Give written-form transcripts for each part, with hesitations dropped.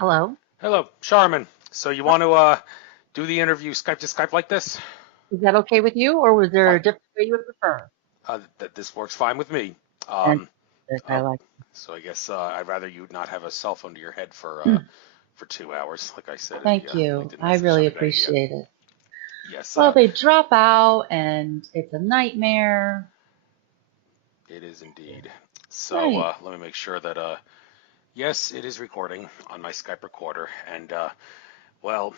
Hello. Hello, Charmin. So you want to do the interview Skype to Skype like this? Is that okay with you, or was there Fine. a different way you would prefer? This works fine with me. And Um, I uh, like. so I guess I'd rather you not have a cell phone to your head for 2 hours, like I said in the Thank you. LinkedIn I message the really other day. Yeah. appreciate it. Yes, Well, they drop out, and it's a nightmare. it is indeed. So Right. let me make sure that yes, it is recording on my Skype recorder, and well,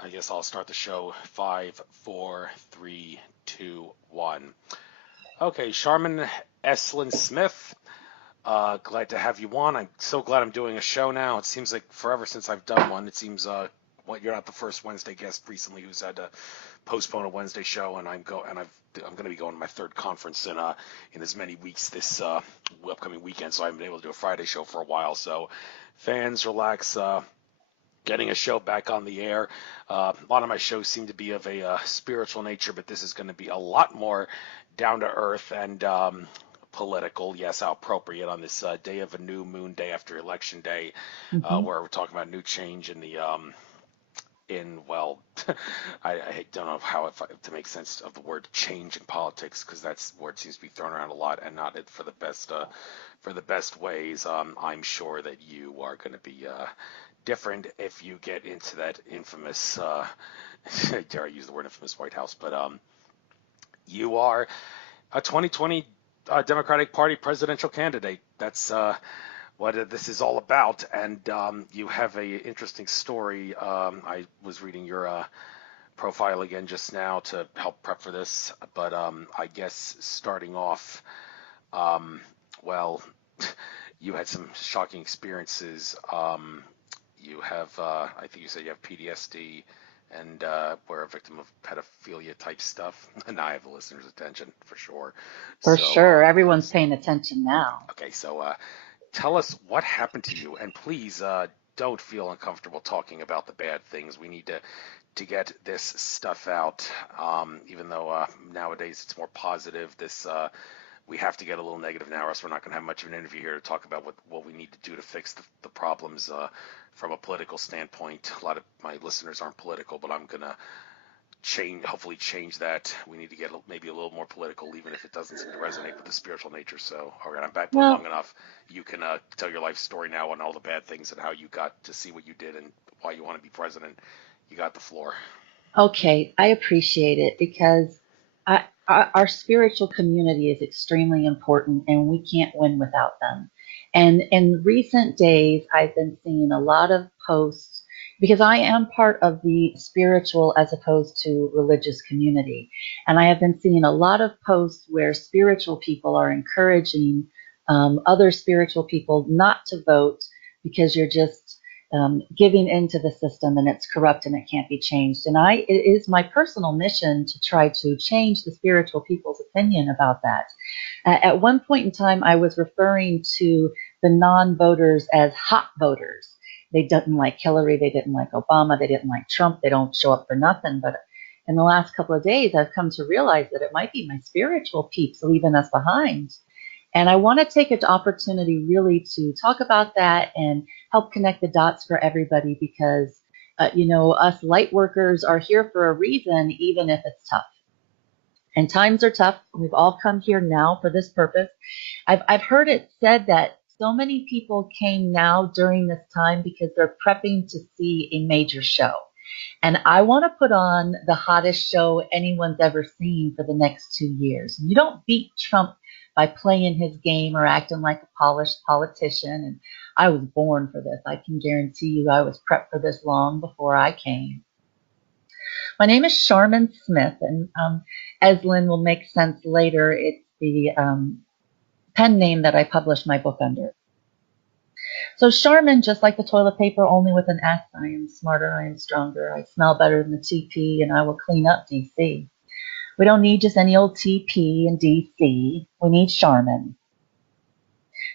I guess I'll start the show. 5, 4, 3, 2, 1. Okay, Sharmin Eslynne Smith. Glad to have you on. I'm so glad I'm doing a show now. It seems like forever since I've done one. It seems you're not the first Wednesday guest recently who's had to postpone a Wednesday show, and I'm going to be going to my third conference in as many weeks this upcoming weekend, so I haven't been able to do a Friday show for a while. So, fans, relax. Getting a show back on the air. A lot of my shows seem to be of a spiritual nature, but this is going to be a lot more down to earth and political. Yes, how appropriate on this day of a new moon, day after election day, Hmm. where we're talking about new change in the in well, I don't know to make sense of the word change in politics, because that's word seems to be thrown around a lot and not for the best ways. I'm sure that you are going to be different if you get into that infamous dare I use the word infamous White House, but you are a 2020 Democratic Party presidential candidate. That's what this is all about. And you have a interesting story. I was reading your profile again just now to help prep for this, but I guess starting off, um, well, you had some shocking experiences. You have, I think you said you have PTSD and were a victim of pedophilia type stuff. And I have the listener's attention for sure. For So, sure. Everyone's paying attention now. okay, so tell us what happened to you, and please don't feel uncomfortable talking about the bad things. We need to get this stuff out. Even though nowadays it's more positive, this we have to get a little negative now, or else we're not going to have much of an interview here to talk about what we need to do to fix the problems from a political standpoint. A lot of my listeners aren't political, but I'm going to hopefully change that. We need to get maybe a little more political, even if it doesn't seem to resonate with the spiritual nature. So, all right, I'm back for long Well, enough. You can tell your life story now on all the bad things and how you got to see what you did and why you want to be president. You got the floor. okay. I appreciate it because our spiritual community is extremely important, and we can't win without them. And in recent days, I've been seeing a lot of posts because I am part of the spiritual as opposed to religious community. And I have been seeing a lot of posts where spiritual people are encouraging other spiritual people not to vote because you're just giving into the system and it's corrupt and it can't be changed. And it is my personal mission to try to change the spiritual people's opinion about that. At one point in time, I was referring to the non-voters as hot voters. They didn't like Hillary, they didn't like Obama, they didn't like Trump, they don't show up for nothing. But in the last couple of days, I've come to realize that it might be my spiritual peeps leaving us behind. And I want to take an opportunity really to talk about that and help connect the dots for everybody because, us light workers are here for a reason, even if it's tough. And times are tough. We've all come here now for this purpose. I've heard it said that so many people came now during this time because they're prepping to see a major show. And I want to put on the hottest show anyone's ever seen for the next 2 years. You don't beat Trump by playing his game or acting like a polished politician. And I was born for this. I can guarantee you I was prepped for this long before I came. My name is Sharmin Smith, and Eslynne will make sense later. It's the pen name that I published my book under. So Charmin, just like the toilet paper, only with an S. I am smarter, I am stronger, I smell better than the TP, and I will clean up DC. We don't need just any old TP and DC. We need Charmin.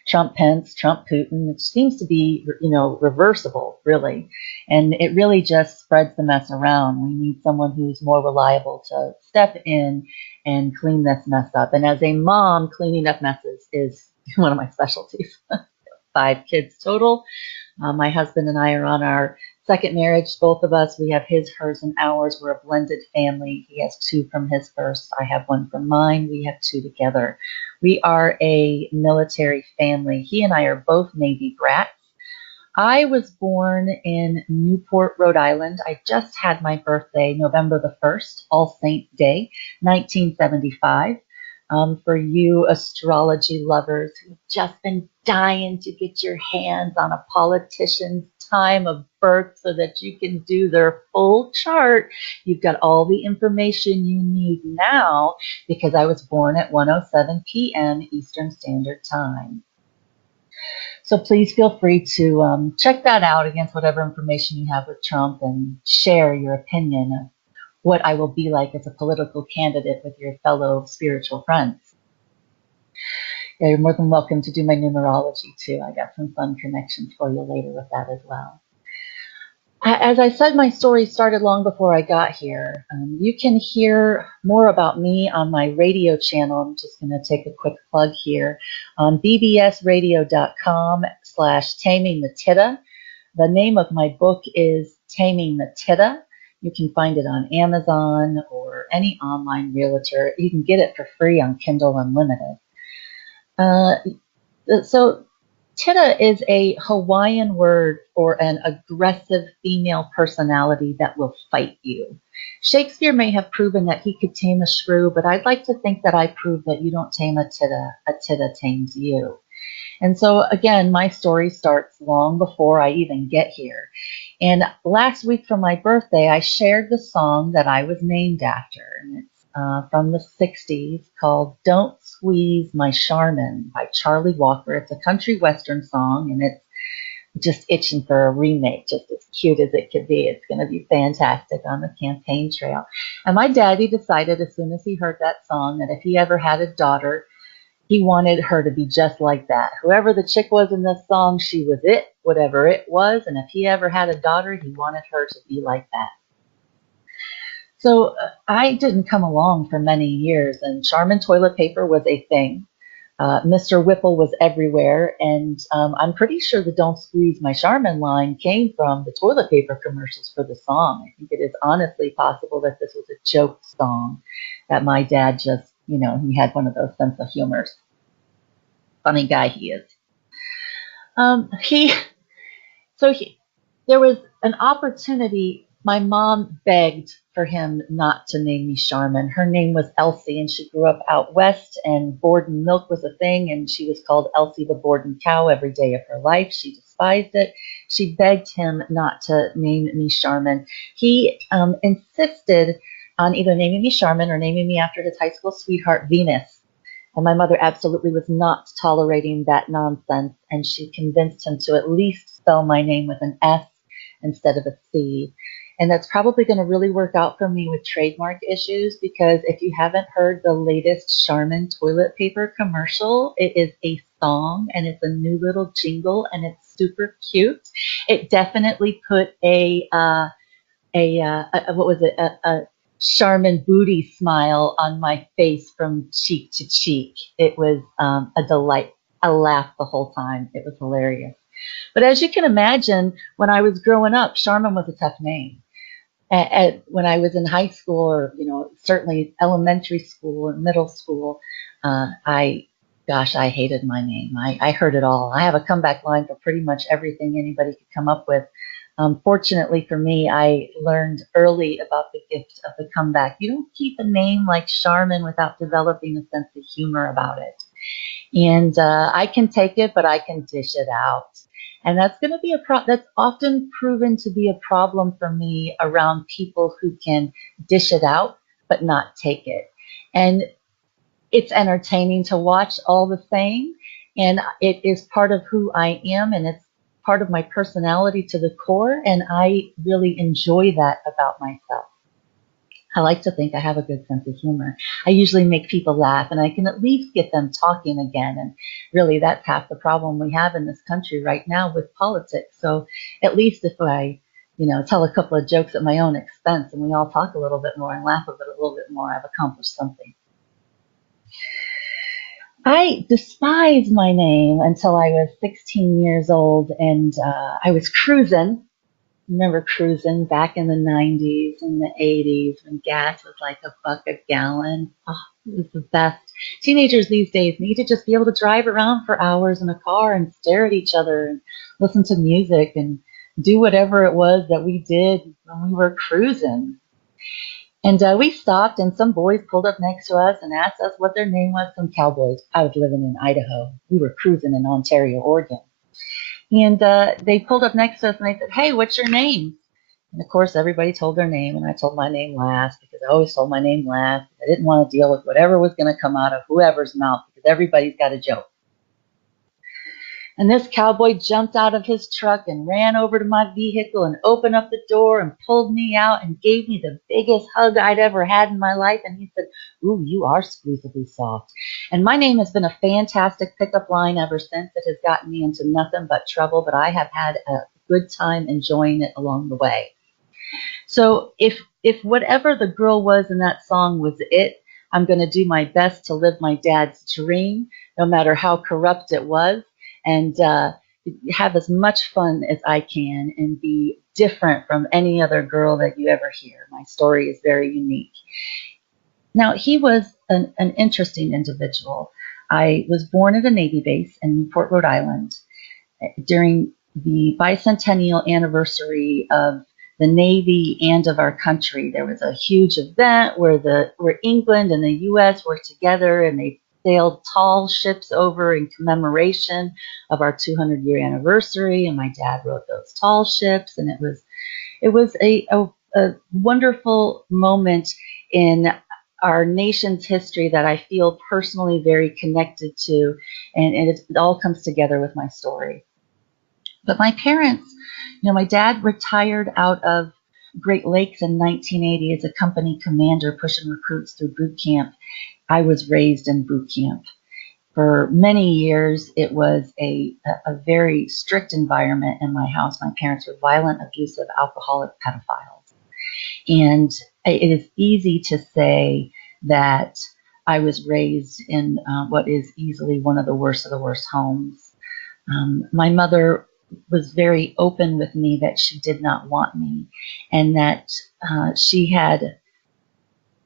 Trump Pence, Trump Putin. It seems to be, reversible, really. And it really just spreads the mess around. We need someone who's more reliable to step in and clean this mess up. And as a mom, cleaning up messes is one of my specialties. 5 kids total. My husband and I are on our second marriage, both of us. We have his, hers, and ours. We're a blended family. He has two from his first. I have one from mine. We have two together. We are a military family. He and I are both Navy brats. I was born in Newport, Rhode Island. I just had my birthday, November the 1st, All Saints Day, 1975. For you astrology lovers who've just been dying to get your hands on a politician's time of birth so that you can do their full chart, you've got all the information you need now because I was born at 1:07 p.m. Eastern Standard Time. So please feel free to check that out against whatever information you have with Trump and share your opinion of what I will be like as a political candidate with your fellow spiritual friends. Yeah, you're more than welcome to do my numerology too. I got some fun connections for you later with that as well. As I said, my story started long before I got here. You can hear more about me on my radio channel. I'm just going to take a quick plug here on bbsradio.com/Taming the Titta. The name of my book is Taming the Titta. You can find it on Amazon or any online realtor. You can get it for free on Kindle Unlimited. So Titta is a Hawaiian word for an aggressive female personality that will fight you. Shakespeare may have proven that he could tame a shrew, but I'd like to think that I proved that you don't tame a titta tames you. And so again, my story starts long before I even get here. And last week for my birthday, I shared the song that I was named after. And it's from the 60s called Don't Squeeze My Charmin by Charlie Walker. It's a country western song, and it's just itching for a remake, just as cute as it could be. It's going to be fantastic on the campaign trail. And my daddy decided as soon as he heard that song that if he ever had a daughter, he wanted her to be just like that. Whoever the chick was in this song, she was it, whatever it was. And if he ever had a daughter, he wanted her to be like that. So I didn't come along for many years, and Charmin toilet paper was a thing. Mr. Whipple was everywhere, and I'm pretty sure the Don't Squeeze My Charmin line came from the toilet paper commercials for the song. I think it is honestly possible that this was a joke song that my dad just, he had one of those sense of humors. Funny guy he is. He So there was an opportunity. My mom begged for him not to name me Charmin. Her name was Elsie, and she grew up out west, and Borden milk was a thing, and she was called Elsie the Borden cow every day of her life. She despised it. She begged him not to name me Charmin. He insisted on either naming me Charmin or naming me after his high school sweetheart, Venus. And my mother absolutely was not tolerating that nonsense, and she convinced him to at least spell my name with an S instead of a C. And that's probably going to really work out for me with trademark issues, because if you haven't heard the latest Charmin toilet paper commercial, it is a song and it's a new little jingle and it's super cute. It definitely put what was it? A Charmin booty smile on my face from cheek to cheek. It was a delight. I laughed the whole time. It was hilarious. But as you can imagine, when I was growing up, Charmin was a tough name. When I was in high school, or certainly elementary school or middle school, I hated my name. I heard it all. I have a comeback line for pretty much everything anybody could come up with. Fortunately for me, I learned early about the gift of the comeback. You don't keep a name like Charmin without developing a sense of humor about it. And I can take it, but I can dish it out. And that's going to be that's often proven to be a problem for me around people who can dish it out, but not take it. And it's entertaining to watch all the same. And it is part of who I am, and it's part of my personality to the core. And I really enjoy that about myself. I like to think I have a good sense of humor. I usually make people laugh, and I can at least get them talking again. And really, that's half the problem we have in this country right now with politics. So at least if I, tell a couple of jokes at my own expense and we all talk a little bit more and laugh a little bit more, I've accomplished something. I despised my name until I was 16 years old, and I was cruising. Remember cruising back in the 90s and the 80s when gas was like $1 a gallon. Oh, it was the best. Teenagers these days need to just be able to drive around for hours in a car and stare at each other and listen to music and do whatever it was that we did when we were cruising. And we stopped, and some boys pulled up next to us and asked us what their name was. Some cowboys. I was living in Idaho. We were cruising in Ontario, Oregon. And they pulled up next to us and they said, "Hey, what's your name?" And of course, everybody told their name, and I told my name last because I always told my name last. I didn't want to deal with whatever was going to come out of whoever's mouth because everybody's got a joke. And this cowboy jumped out of his truck and ran over to my vehicle and opened up the door and pulled me out and gave me the biggest hug I'd ever had in my life. And he said, "Ooh, you are squeezably soft." And my name has been a fantastic pickup line ever since. It has gotten me into nothing but trouble, but I have had a good time enjoying it along the way. So if whatever the girl was in that song was it, I'm going to do my best to live my dad's dream, no matter how corrupt it was, and have as much fun as I can and be different from any other girl that you ever hear. My story is very unique. Now, he was an interesting individual. I was born at a Navy base in Newport, Rhode Island during the bicentennial anniversary of the Navy and of our country. There was a huge event where England and the U.S. were together, and they sailed tall ships over in commemoration of our 200-year anniversary. And my dad rode those tall ships, and it was a wonderful moment in our nation's history that I feel personally very connected to, and it all comes together with my story. But my parents, my dad retired out of Great Lakes in 1980 as a company commander pushing recruits through boot camp. I was raised in boot camp. For many years, it was a very strict environment in my house. My parents were violent, abusive, alcoholic pedophiles. And it is easy to say that I was raised in what is easily one of the worst homes. My mother was very open with me that she did not want me, and that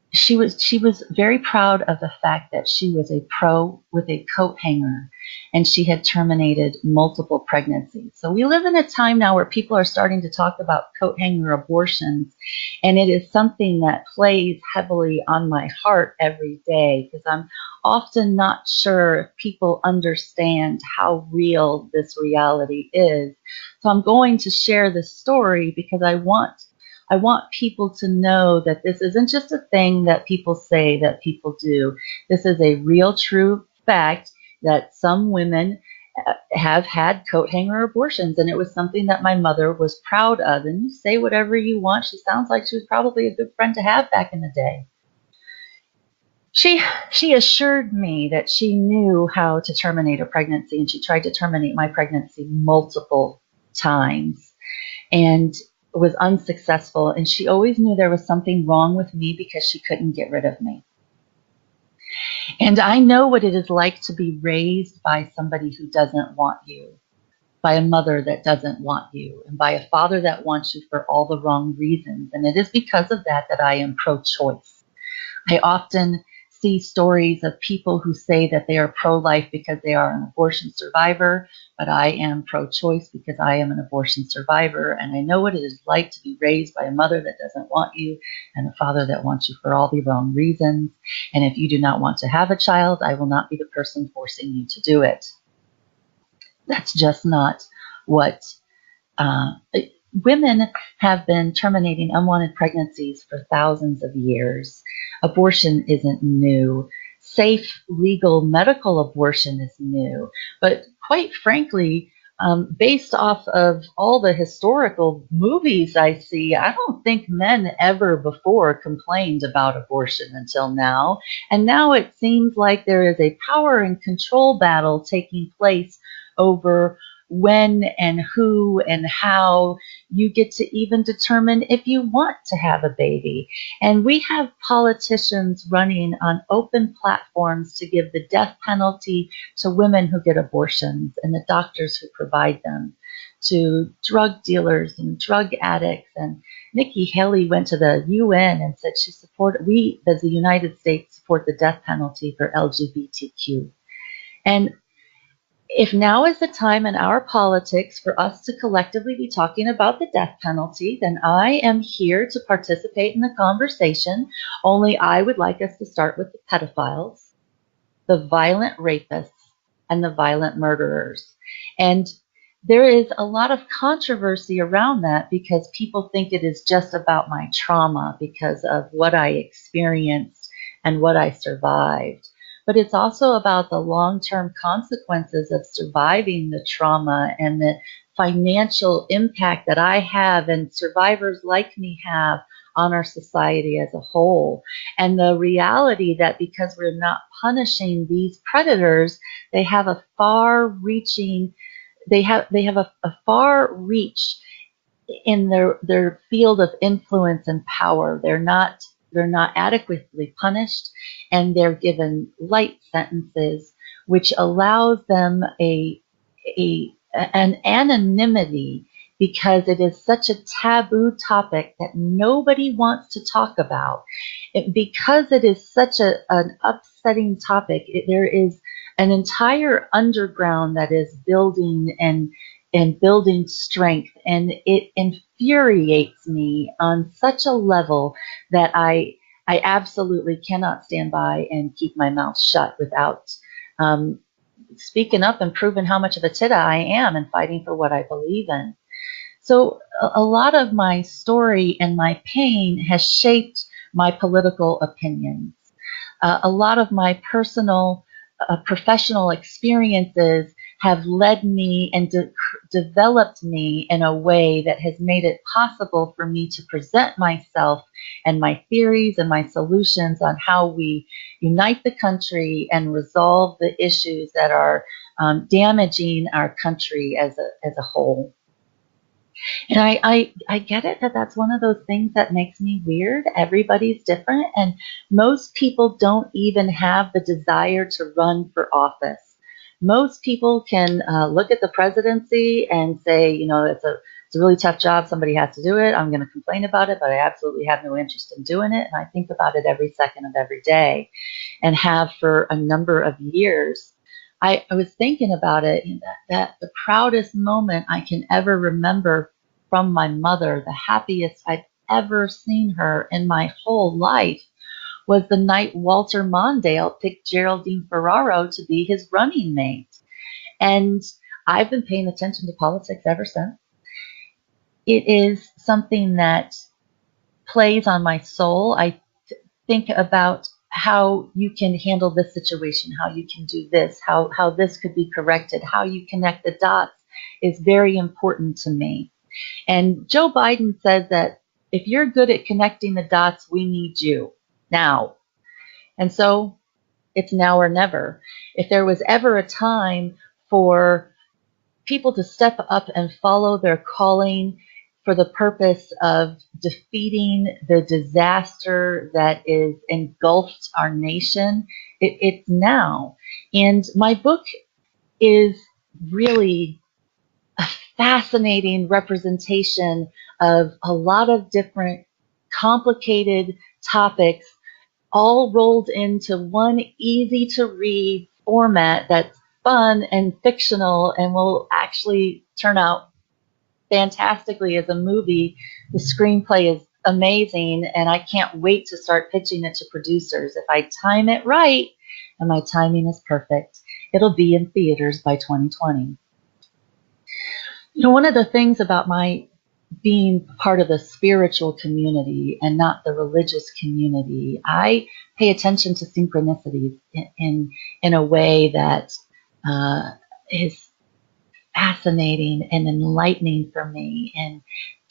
she was very proud of the fact that she was a pro with a coat hanger, and she had terminated multiple pregnancies. So we live in a time now where people are starting to talk about coat hanger abortions, and it is something that plays heavily on my heart every day because I'm often not sure if people understand how real this reality is. So I'm going to share this story because I want people to know that this isn't just a thing that people say that people do. This is a real, true fact that some women have had coat hanger abortions, and it was something that my mother was proud of. And you say whatever you want. She sounds like she was probably a good friend to have back in the day. She assured me that she knew how to terminate a pregnancy, and she tried to terminate my pregnancy multiple times and was unsuccessful. And she always knew there was something wrong with me because she couldn't get rid of me. And I know what it is like to be raised by somebody who doesn't want you, by a mother that doesn't want you, and by a father that wants you for all the wrong reasons. And it is because of that that I am pro-choice. I often see stories of people who say that they are pro-life because they are an abortion survivor, but I am pro-choice because I am an abortion survivor, and I know what it is like to be raised by a mother that doesn't want you and a father that wants you for all the wrong reasons. And if you do not want to have a child, I will not be the person forcing you to do it. That's just not what uh, women have been terminating unwanted pregnancies for thousands of years. Abortion isn't new. Safe, legal, medical abortion is new. But quite frankly, based off of all the historical movies I see, I don't think men ever before complained about abortion until now. And now it seems like there is a power and control battle taking place over when and who and how. You get to even determine if you want to have a baby. And we have politicians running on open platforms to give the death penalty to women who get abortions and the doctors who provide them, to drug dealers and drug addicts. And Nikki Haley went to the UN and said we, as the United States, support the death penalty for LGBTQ. And if now is the time in our politics for us to collectively be talking about the death penalty, then I am here to participate in the conversation. Only I would like us to start with the pedophiles, the violent rapists, and the violent murderers. And there is a lot of controversy around that because people think it is just about my trauma because of what I experienced and what I survived. But it's also about the long-term consequences of surviving the trauma and the financial impact that I have and survivors like me have on our society as a whole. And the reality that because we're not punishing these predators, they have a far reaching, they have a far reach in their field of influence and power. They're not adequately punished, and they're given light sentences, which allows them an anonymity because it is such a taboo topic that nobody wants to talk about. Because it is such an upsetting topic, there is an entire underground that is building and building strength, and it infuriates me on such a level that I absolutely cannot stand by and keep my mouth shut without speaking up and proving how much of a Titta I am and fighting for what I believe in. So a lot of my story and my pain has shaped my political opinions. A lot of my personal, professional experiences have led me and developed me in a way that has made it possible for me to present myself and my theories and my solutions on how we unite the country and resolve the issues that are damaging our country as a whole. And I get it that that's one of those things that makes me weird. Everybody's different, and most people don't even have the desire to run for office. Most people can look at the presidency and say, it's a really tough job. Somebody has to do it. I'm going to complain about it, but I absolutely have no interest in doing it. And I think about it every second of every day, and have for a number of years. I was thinking about it, that the proudest moment I can ever remember from my mother, the happiest I've ever seen her in my whole life, was the night Walter Mondale picked Geraldine Ferraro to be his running mate. And I've been paying attention to politics ever since. It is something that plays on my soul. I think about how you can handle this situation, how you can do this, how this could be corrected, how you connect the dots is very important to me. And Joe Biden says that if you're good at connecting the dots, we need you now. And so it's now or never. If there was ever a time for people to step up and follow their calling for the purpose of defeating the disaster that is engulfed our nation, it's now. And my book is really a fascinating representation of a lot of different complicated topics all rolled into one easy to read format that's fun and fictional and will actually turn out fantastically as a movie. The screenplay is amazing, and I can't wait to start pitching it to producers. If I time it right, and my timing is perfect, it'll be in theaters by 2020. One of the things about my being part of the spiritual community and not the religious community, I pay attention to synchronicities in a way that is fascinating and enlightening for me, and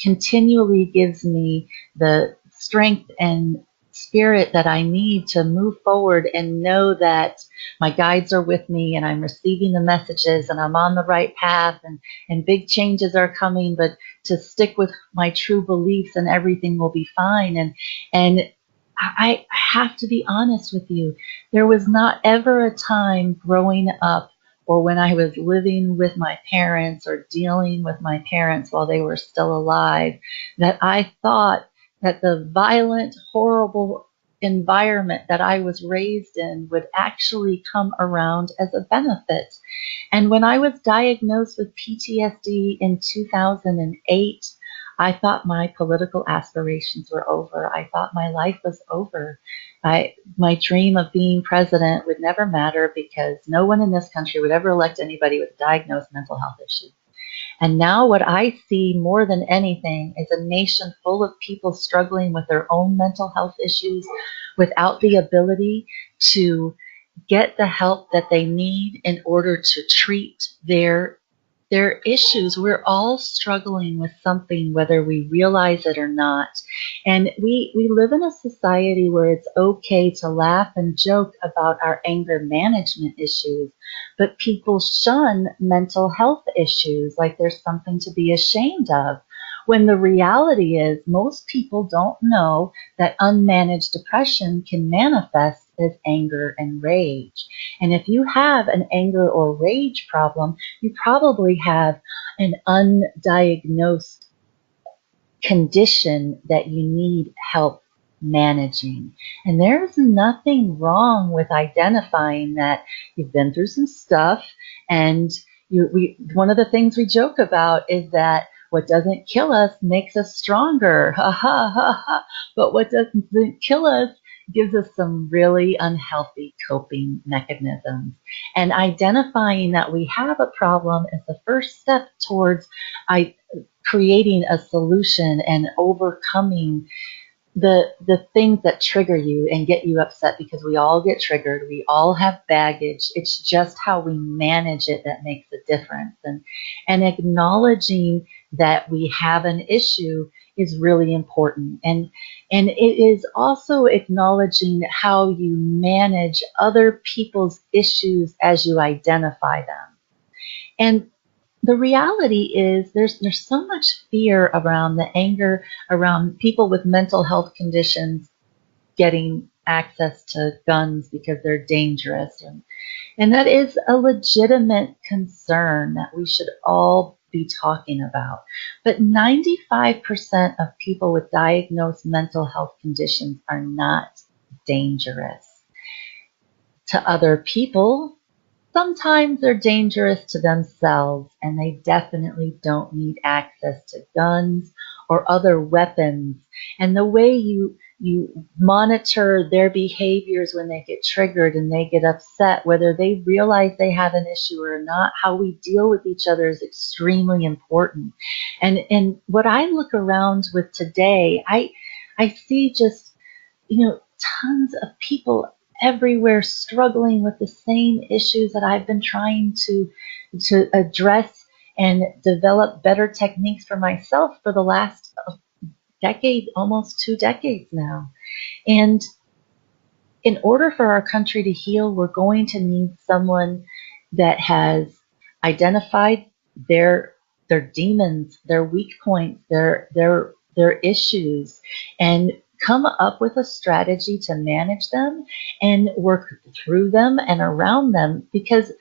continually gives me the strength and spirit that I need to move forward and know that my guides are with me and I'm receiving the messages and I'm on the right path and big changes are coming, but to stick with my true beliefs and everything will be fine. And I have to be honest with you. There was not ever a time growing up or when I was living with my parents or dealing with my parents while they were still alive that I thought that the violent, horrible environment that I was raised in would actually come around as a benefit. And when I was diagnosed with PTSD in 2008, I thought my political aspirations were over. I thought my life was over. My dream of being president would never matter because no one in this country would ever elect anybody with a diagnosed mental health issue. And now what I see more than anything is a nation full of people struggling with their own mental health issues without the ability to get the help that they need in order to treat their issues. We're all struggling with something, whether we realize it or not. And we live in a society where it's okay to laugh and joke about our anger management issues, but people shun mental health issues like there's something to be ashamed of. When the reality is, most people don't know that unmanaged depression can manifest as anger and rage. And if you have an anger or rage problem, you probably have an undiagnosed condition that you need help managing. And there's nothing wrong with identifying that you've been through some stuff and one of the things we joke about is that what doesn't kill us makes us stronger. Ha ha ha ha. But what doesn't kill us gives us some really unhealthy coping mechanisms. And identifying that we have a problem is the first step towards creating a solution and overcoming the things that trigger you and get you upset, because we all get triggered. We all have baggage. It's just how we manage it that makes a difference. And acknowledging that we have an issue is really important. And it is also acknowledging how you manage other people's issues as you identify them. And the reality is there's so much fear around the anger around people with mental health conditions getting access to guns because they're dangerous. And that is a legitimate concern that we should all be talking about. But 95% of people with diagnosed mental health conditions are not dangerous to other people. Sometimes they're dangerous to themselves, and they definitely don't need access to guns or other weapons. And the way you monitor their behaviors when they get triggered and they get upset, whether they realize they have an issue or not, how we deal with each other is extremely important. And what I look around with today, I see just, tons of people everywhere struggling with the same issues that I've been trying to address and develop better techniques for myself for the last decade, almost 2 decades now. And in order for our country to heal, we're going to need someone that has identified their demons, their weak points, their issues, and come up with a strategy to manage them and work through them and around them. Because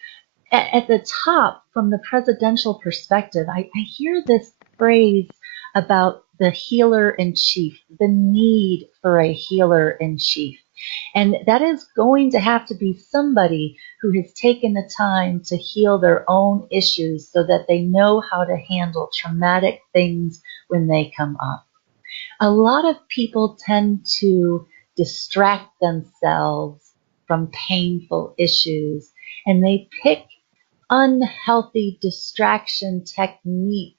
at the top, from the presidential perspective, I hear this phrase about the healer in chief, the need for a healer in chief. And that is going to have to be somebody who has taken the time to heal their own issues so that they know how to handle traumatic things when they come up. A lot of people tend to distract themselves from painful issues, and they pick unhealthy distraction techniques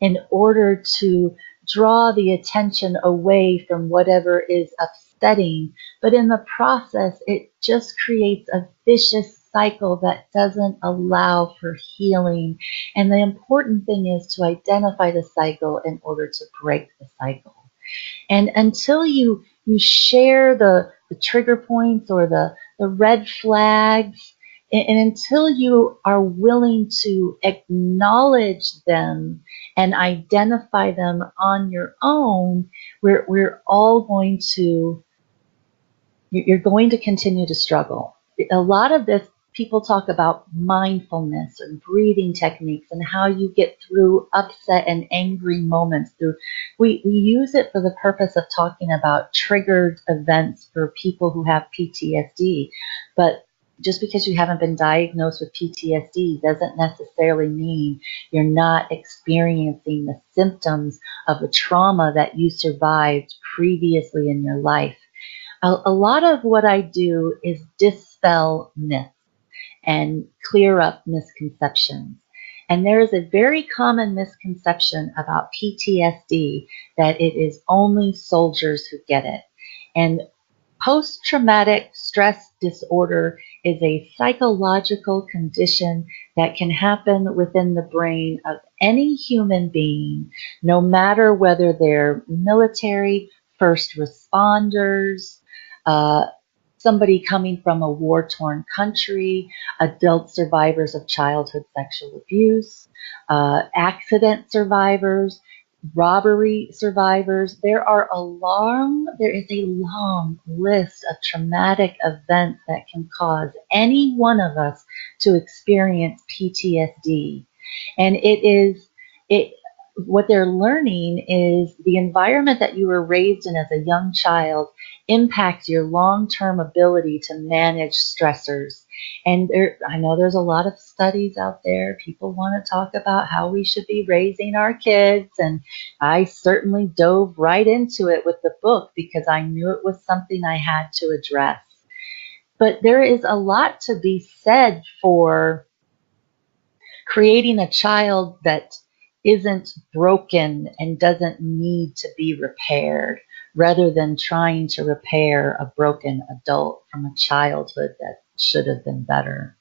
in order to draw the attention away from whatever is upsetting. But in the process, it just creates a vicious cycle that doesn't allow for healing. And the important thing is to identify the cycle in order to break the cycle. And until you you share the trigger points or the red flags. And until you are willing to acknowledge them and identify them on your own, we're all going to, you're going to continue to struggle. A lot of this, people talk about mindfulness and breathing techniques and how you get through upset and angry moments. We use it for the purpose of talking about triggered events for people who have PTSD. But just because you haven't been diagnosed with PTSD doesn't necessarily mean you're not experiencing the symptoms of a trauma that you survived previously in your life. A lot of what I do is dispel myths and clear up misconceptions. And there is a very common misconception about PTSD that it is only soldiers who get it. And post-traumatic stress disorder is a psychological condition that can happen within the brain of any human being, no matter whether they're military, first responders, uh, somebody coming from a war-torn country, adult survivors of childhood sexual abuse, accident survivors, robbery survivors. There is a long list of traumatic events that can cause any one of us to experience PTSD. And it, what they're learning is the environment that you were raised in as a young child impacts your long-term ability to manage stressors. And I know there's a lot of studies out there. People want to talk about how we should be raising our kids. And I certainly dove right into it with the book because I knew it was something I had to address. But there is a lot to be said for creating a child that isn't broken and doesn't need to be repaired, rather than trying to repair a broken adult from a childhood that should have been better.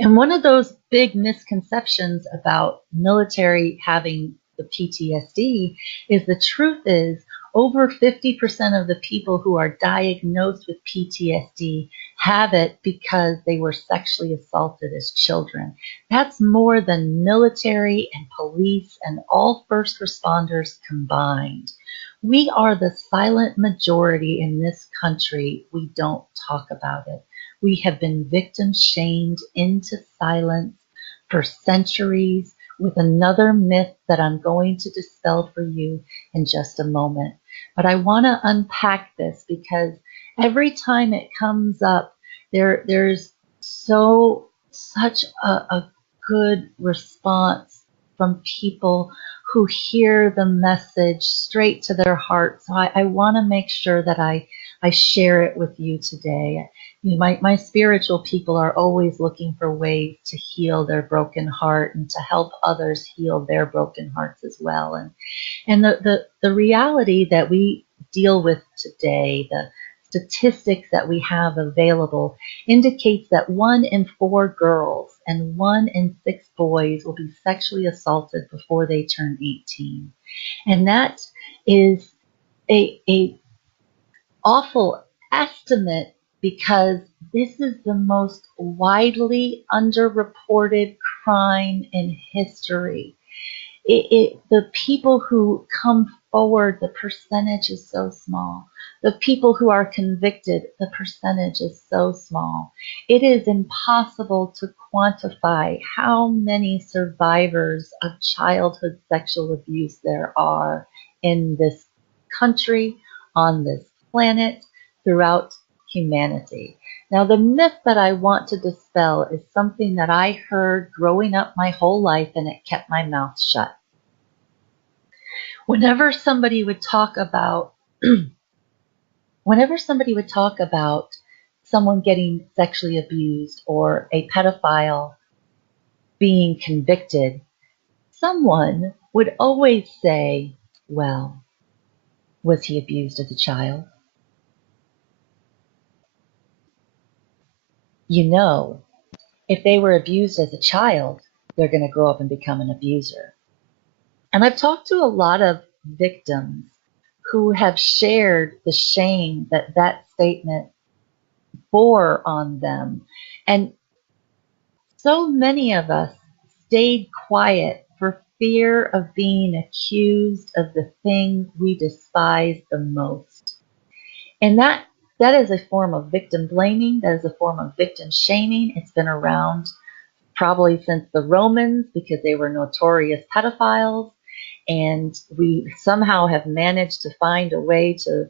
And one of those big misconceptions about military having the PTSD is the truth is over 50% of the people who are diagnosed with PTSD have it because they were sexually assaulted as children. That's more than military and police and all first responders combined. We are the silent majority in this country. We don't talk about it. We have been victim shamed into silence for centuries with another myth that I'm going to dispel for you in just a moment. But I want to unpack this because every time it comes up, there's such a good response from people who hear the message straight to their heart. So I want to make sure that I share it with you today. You know, my spiritual people are always looking for ways to heal their broken heart and to help others heal their broken hearts as well. And the reality that we deal with today, the statistics that we have available, indicates that 1 in 4 girls and 1 in 6 boys will be sexually assaulted before they turn 18. And that is a awful estimate because this is the most widely underreported crime in history. The people who come forward, the percentage is so small. The people who are convicted, the percentage is so small. It is impossible to quantify how many survivors of childhood sexual abuse there are in this country, on this planet, throughout humanity. Now, the myth that I want to dispel is something that I heard growing up my whole life, and it kept my mouth shut. Whenever somebody would talk about, whenever somebody would talk about someone getting sexually abused or a pedophile being convicted, someone would always say, well, was he abused as a child? You know, if they were abused as a child, they're going to grow up and become an abuser. And I've talked to a lot of victims who have shared the shame that that statement bore on them. And so many of us stayed quiet for fear of being accused of the thing we despise the most. And that is a form of victim blaming. That is a form of victim shaming. It's been around probably since the Romans because they were notorious pedophiles. And we somehow have managed to find a way to,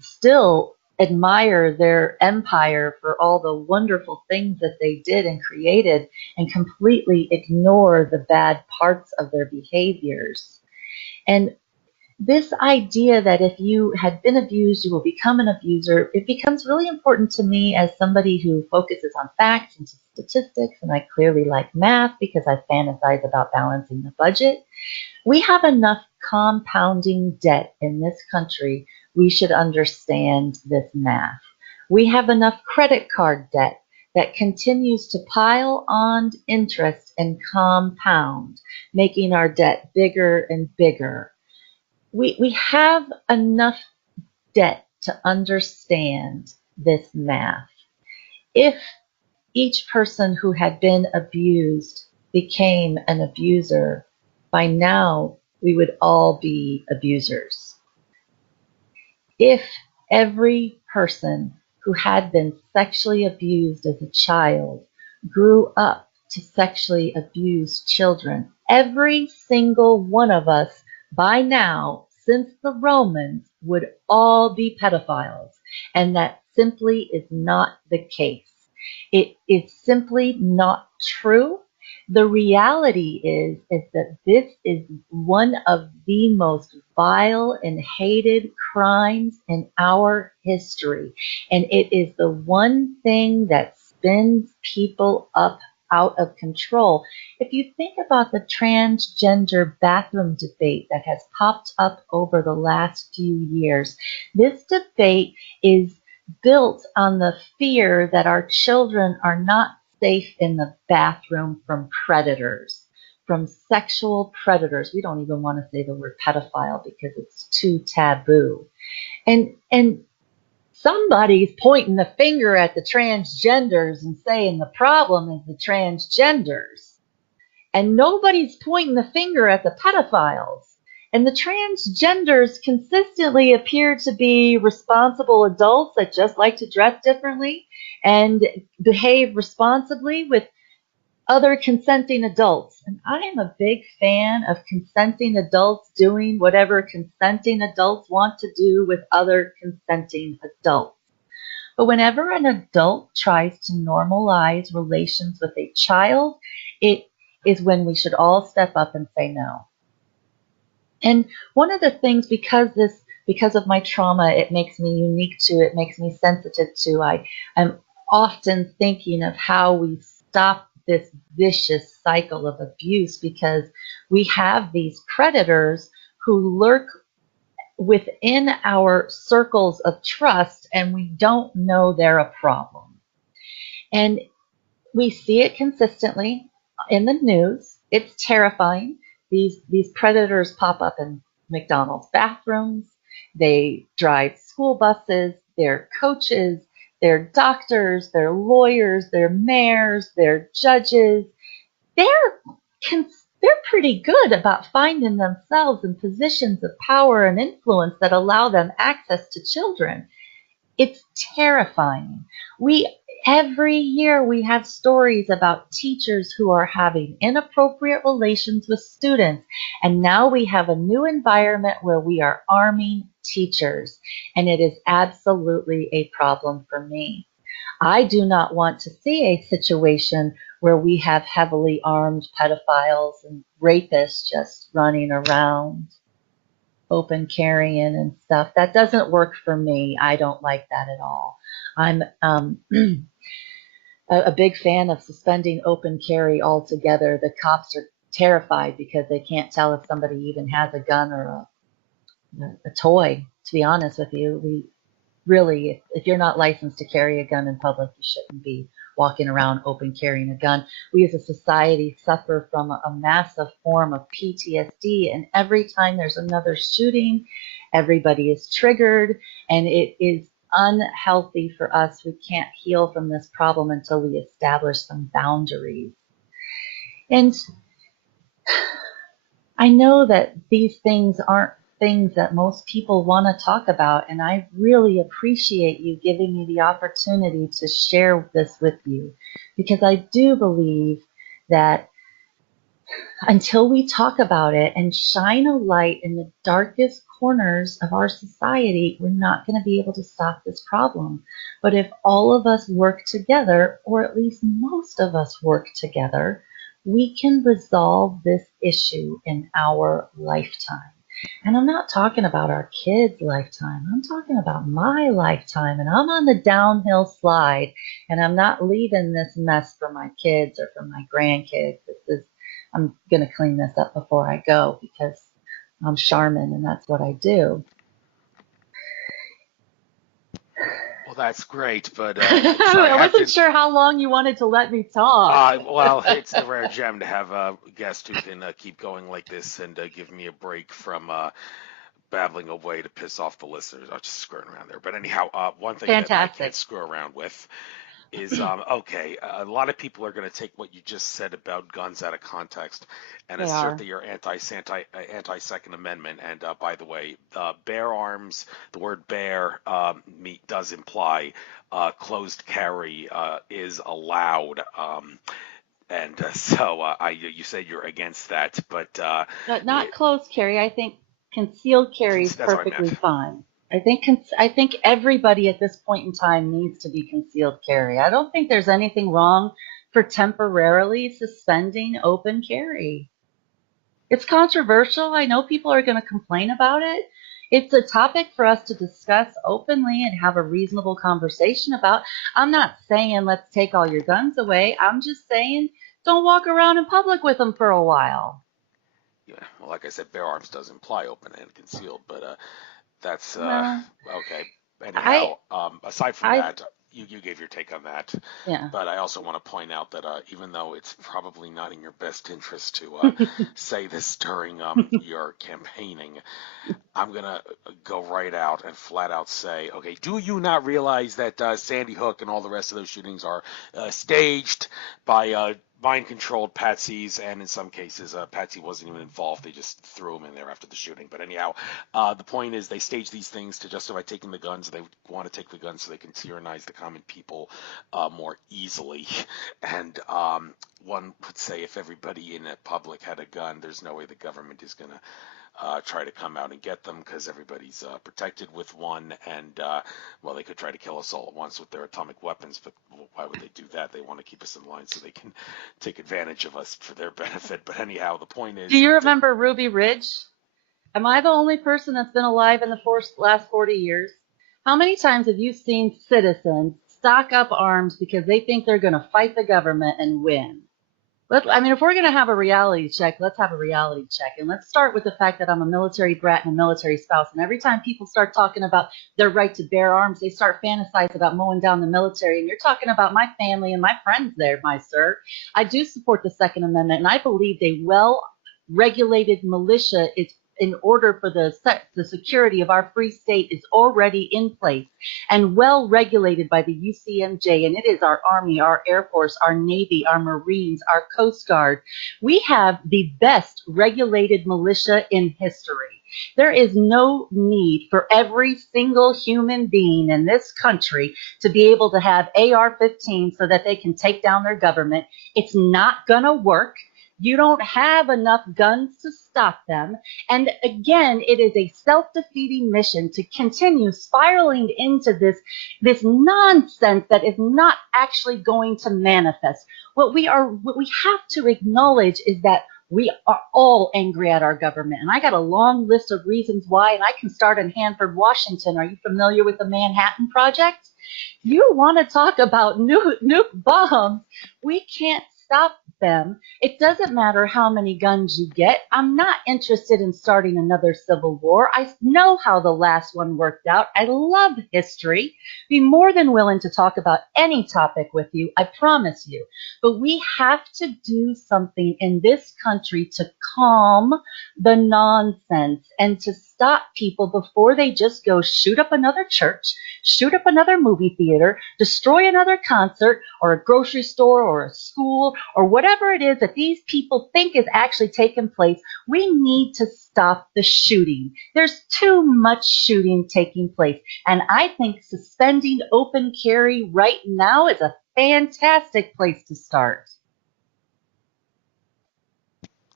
still admire their empire for all the wonderful things that they did and created and completely ignore the bad parts of their behaviors. And this idea that if you had been abused, you will become an abuser, it becomes really important to me as somebody who focuses on facts and statistics, and I clearly like math because I fantasize about balancing the budget. We have enough compounding debt in this country. We should understand this math. We have enough credit card debt that continues to pile on interest and compound, making our debt bigger and bigger. We have enough debt to understand this math. If each person who had been abused became an abuser, by now we would all be abusers. If every person who had been sexually abused as a child grew up to sexually abuse children, every single one of us by now, since the Romans, would all be pedophiles. And that simply is not the case. It is simply not true. The reality is that this is one of the most vile and hated crimes in our history. And it is the one thing that spins people up out of control. If you think about the transgender bathroom debate that has popped up over the last few years, this debate is built on the fear that our children are not safe in the bathroom from predators, from sexual predators. We don't even want to say the word pedophile because it's too taboo. And somebody's pointing the finger at the transgenders and saying the problem is the transgenders. And nobody's pointing the finger at the pedophiles. And the transgenders consistently appear to be responsible adults that just like to dress differently and behave responsibly with other consenting adults. And I am a big fan of consenting adults doing whatever consenting adults want to do with other consenting adults. But whenever an adult tries to normalize relations with a child, it is when we should all step up and say no. And one of the things, because of my trauma, it makes me unique to, it makes me sensitive to, I am often thinking of how we stop this vicious cycle of abuse, because we have these predators who lurk within our circles of trust and we don't know they're a problem. And we see it consistently in the news. It's terrifying. These predators pop up in McDonald's bathrooms. They drive school buses. They're coaches. They're doctors. They're lawyers. They're mayors. They're judges. They're they're pretty good about finding themselves in positions of power and influence that allow them access to children. It's terrifying. Every year we have stories about teachers who are having inappropriate relations with students, and now we have a new environment where we are arming teachers, and it is absolutely a problem for me. I do not want to see a situation where we have heavily armed pedophiles and rapists just running around, open carrying and stuff. That doesn't work for me. I don't like that at all. I'm a big fan of suspending open carry altogether. The cops are terrified because they can't tell if somebody even has a gun or a toy. To be honest with you, we really, if you're not licensed to carry a gun in public, you shouldn't be walking around open carrying a gun. We as a society suffer from a massive form of PTSD, and every time there's another shooting, everybody is triggered, and it is unhealthy for us. We can't heal from this problem until we establish some boundaries. And I know that these things aren't things that most people want to talk about, and I really appreciate you giving me the opportunity to share this with you, because I do believe that until we talk about it and shine a light in the darkest corners of our society, we're not going to be able to stop this problem. But if all of us work together, or at least most of us work together, we can resolve this issue in our lifetime. And I'm not talking about our kids' lifetime. I'm talking about my lifetime. And I'm on the downhill slide, and I'm not leaving this mess for my kids or for my grandkids. I'm going to clean this up before I go, because I'm Sharmin and that's what I do. Well, that's great, but sorry, I wasn't sure how long you wanted to let me talk. well, it's a rare gem to have a guest who can keep going like this and give me a break from babbling away to piss off the listeners. I'm just screwing around there. But anyhow, one thing that I can't Fantastic. screw around with is okay, a lot of people are going to take what you just said about guns out of context and They assert are. that you're anti Second Amendment. And by the way, bear arms, the word bear does imply closed carry is allowed. And so you said you're against that, but But not closed carry. I think concealed carry is that's what I meant. perfectly fine. I think everybody at this point in time needs to be concealed carry. I don't think there's anything wrong for temporarily suspending open carry. It's controversial. I know people are going to complain about it. It's a topic for us to discuss openly and have a reasonable conversation about. I'm not saying let's take all your guns away. I'm just saying don't walk around in public with them for a while. Yeah, well, like I said, bear arms does imply open and concealed, but that's Well, okay. I, Anyhow, aside from I, that, you gave your take on that, yeah. but I also want to point out that even though it's probably not in your best interest to say this during your campaigning, I'm gonna go right out and flat out say, okay, do you not realize that Sandy Hook and all the rest of those shootings are staged by mind-controlled patsies, and in some cases, Patsy wasn't even involved. They just threw him in there after the shooting. But anyhow, the point is they stage these things to justify taking the guns. They want to take the guns so they can tyrannize the common people more easily. And one would say if everybody in the public had a gun, there's no way the government is going to try to come out and get them, because everybody's protected with one, and well, they could try to kill us all at once with their atomic weapons, but why would they do that? They want to keep us in line so they can take advantage of us for their benefit. But anyhow, the point Do is you that remember Ruby Ridge? Am I the only person that's been alive in the last 40 years? How many times have you seen citizens stock up arms because they think they're going to fight the government and win? I mean, if we're going to have a reality check, let's have a reality check. And let's start with the fact that I'm a military brat and a military spouse. And every time people start talking about their right to bear arms, they start fantasizing about mowing down the military. And you're talking about my family and my friends there, my sir. I do support the Second Amendment, and I believe a well-regulated militia is in order for the security of our free state is already in place and well regulated by the UCMJ, and it is our Army, our Air Force, our Navy, our Marines, our Coast Guard. We have the best regulated militia in history. There is no need for every single human being in this country to be able to have AR-15 so that they can take down their government. It's not going to work. You don't have enough guns to stop them. And again, it is a self-defeating mission to continue spiraling into this nonsense that is not actually going to manifest. What we have to acknowledge is that we are all angry at our government. And I got a long list of reasons why, and I can start in Hanford, Washington. Are you familiar with the Manhattan Project? You want to talk about nuke bombs? We can't stop them. It doesn't matter how many guns you get. I'm not interested in starting another civil war. I know how the last one worked out. I love history. Be more than willing to talk about any topic with you, I promise you. But we have to do something in this country to calm the nonsense and to stop people before they just go shoot up another church, shoot up another movie theater, destroy another concert or a grocery store or a school or whatever it is that these people think is actually taking place. We need to stop the shooting. There's too much shooting taking place. And I think suspending open carry right now is a fantastic place to start.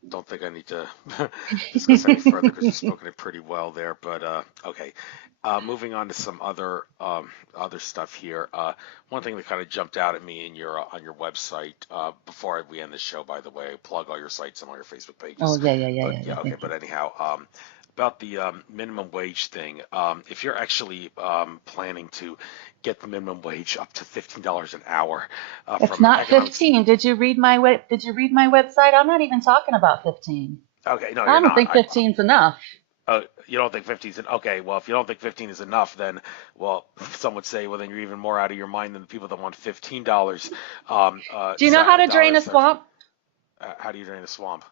Don't think I need to discuss any further because you've spoken it pretty well there. But okay, moving on to some other stuff here. One thing that kind of jumped out at me in your on your website before we end the show, by the way, plug all your sites and all your Facebook Oh, pages. yeah. But yeah, okay. Thank you. But anyhow, about the minimum wage thing. If you're actually planning to get the minimum wage up to $15 an hour It's from not economics. 15. Did you read my website? I'm not even talking about 15. Okay, no, I you're don't not. think 15's enough. You don't think 15 is okay? Well, if you don't think 15 is enough, then well, some would say, well, then you're even more out of your mind than the people that want $15. Do you know how to drain a Dollars. swamp? How do you drain a swamp?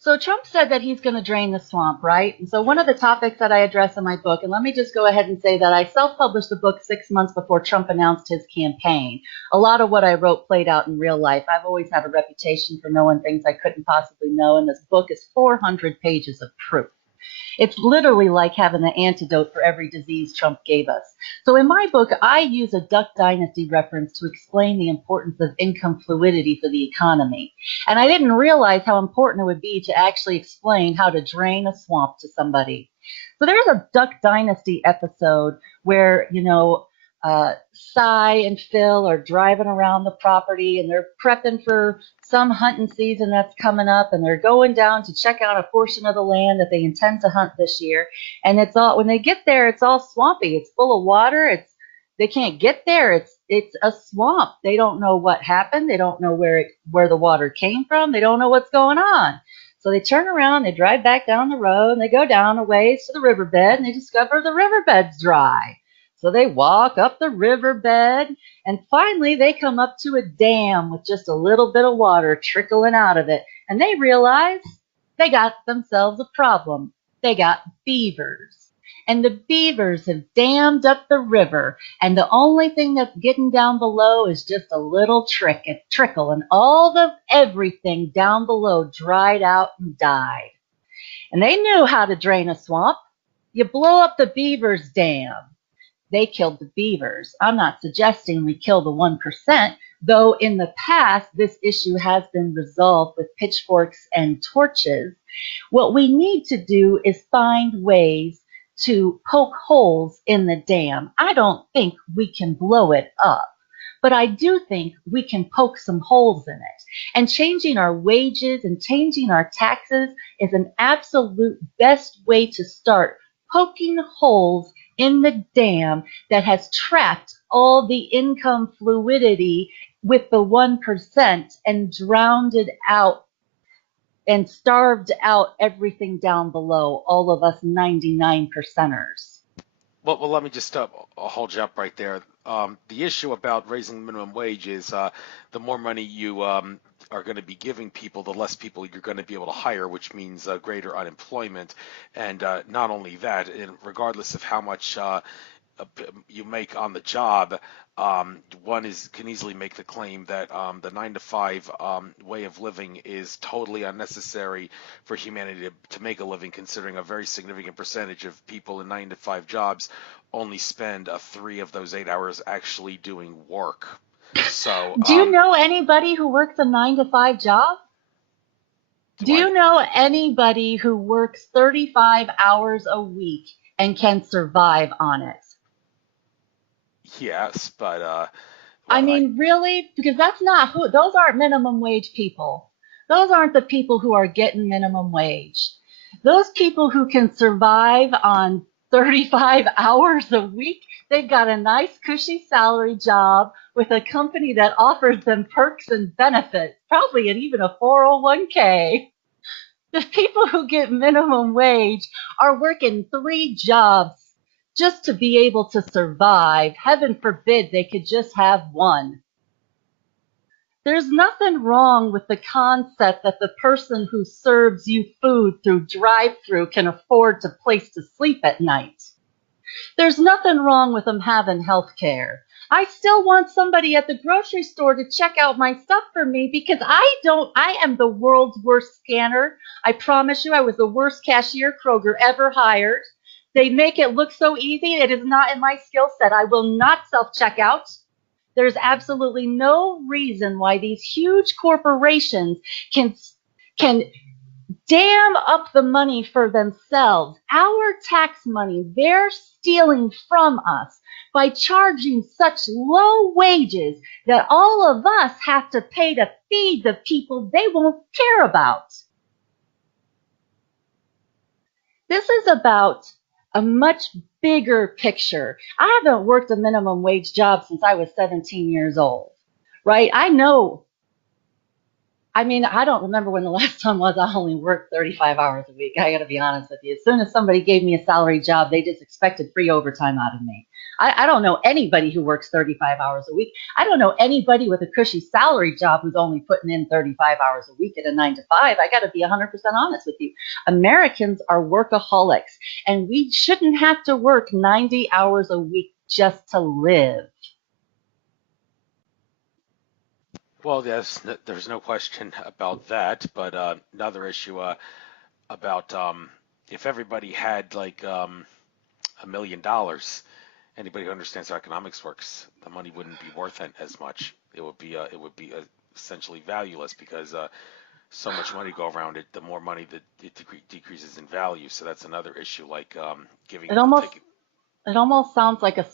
So Trump said that he's going to drain the swamp, right? And so one of the topics that I address in my book, and let me just go ahead and say that I self-published the book 6 months before Trump announced his campaign. A lot of what I wrote played out in real life. I've always had a reputation for knowing things I couldn't possibly know, and this book is 400 pages of proof. It's literally like having the antidote for every disease Trump gave us. So in my book, I use a Duck Dynasty reference to explain the importance of income fluidity for the economy. And I didn't realize how important it would be to actually explain how to drain a swamp to somebody. So there's a Duck Dynasty episode where, Cy and Phil are driving around the property and they're prepping for some hunting season that's coming up, and they're going down to check out a portion of the land that they intend to hunt this year. And it's all, when they get there, it's all swampy. It's full of water. They can't get there. It's a swamp. They don't know what happened. They don't know where the water came from. They don't know what's going on. So they turn around, they drive back down the road, and they go down a ways to the riverbed, and they discover the riverbed's dry. So they walk up the riverbed, and finally they come up to a dam with just a little bit of water trickling out of it. And they realize they got themselves a problem. They got beavers. And the beavers have dammed up the river. And the only thing that's getting down below is just a little trickle. And everything down below dried out and died. And they knew how to drain a swamp. You blow up the beaver's dam. They killed the beavers. I'm not suggesting we kill the 1%, though in the past this issue has been resolved with pitchforks and torches. What we need to do is find ways to poke holes in the dam. I don't think we can blow it up, but I do think we can poke some holes in it. And changing our wages and changing our taxes is an absolute best way to start poking holes in the dam that has trapped all the income fluidity with the 1% and drowned it out and starved out everything down below, all of us 99 percenters. Well, let me just hold you up right there. The issue about raising the minimum wage is the more money you are going to be giving people, the less people you're going to be able to hire, which means greater unemployment. And not only that, regardless of how much you make on the job, can easily make the claim that the 9 to 5 way of living is totally unnecessary for humanity to make a living, considering a very significant percentage of people in 9 to 5 jobs only spend 3 of those 8 hours actually doing work. So, do you know anybody who works a 9 to 5 job? Do you know anybody who works 35 hours a week and can survive on it? Yes, but I mean, really? Because those aren't minimum wage people. Those aren't the people who are getting minimum wage. Those people who can survive on 35 hours a week. They've got a nice, cushy salary job with a company that offers them perks and benefits, probably and even a 401k. The people who get minimum wage are working 3 jobs just to be able to survive. Heaven forbid they could just have one. There's nothing wrong with the concept that the person who serves you food through drive-through can afford a place to sleep at night. There's nothing wrong with them having health care. I still want somebody at the grocery store to check out my stuff for me because I am the world's worst scanner. I promise you, I was the worst cashier Kroger ever hired. They make it look so easy. It is not in my skill set. I will not self-checkout. There's absolutely no reason why these huge corporations can dam up the money for themselves. Our tax money, they're stealing from us by charging such low wages that all of us have to pay to feed the people they won't care about. This is about a much bigger picture. I haven't worked a minimum wage job since I was 17 years old, right? I don't remember when the last time was I only worked 35 hours a week. I got to be honest with you. As soon as somebody gave me a salary job, they just expected free overtime out of me. I don't know anybody who works 35 hours a week. I don't know anybody with a cushy salary job who's only putting in 35 hours a week at a 9 to 5. I got to be 100% honest with you. Americans are workaholics, and we shouldn't have to work 90 hours a week just to live. Well, yes, there's no question about that. But another issue about if everybody had like $1 million, anybody who understands how economics works, the money wouldn't be worth it as much. It would be essentially valueless because so much money go around it. The more money that it decreases in value. So that's another issue, like giving It almost taking. it almost sounds like a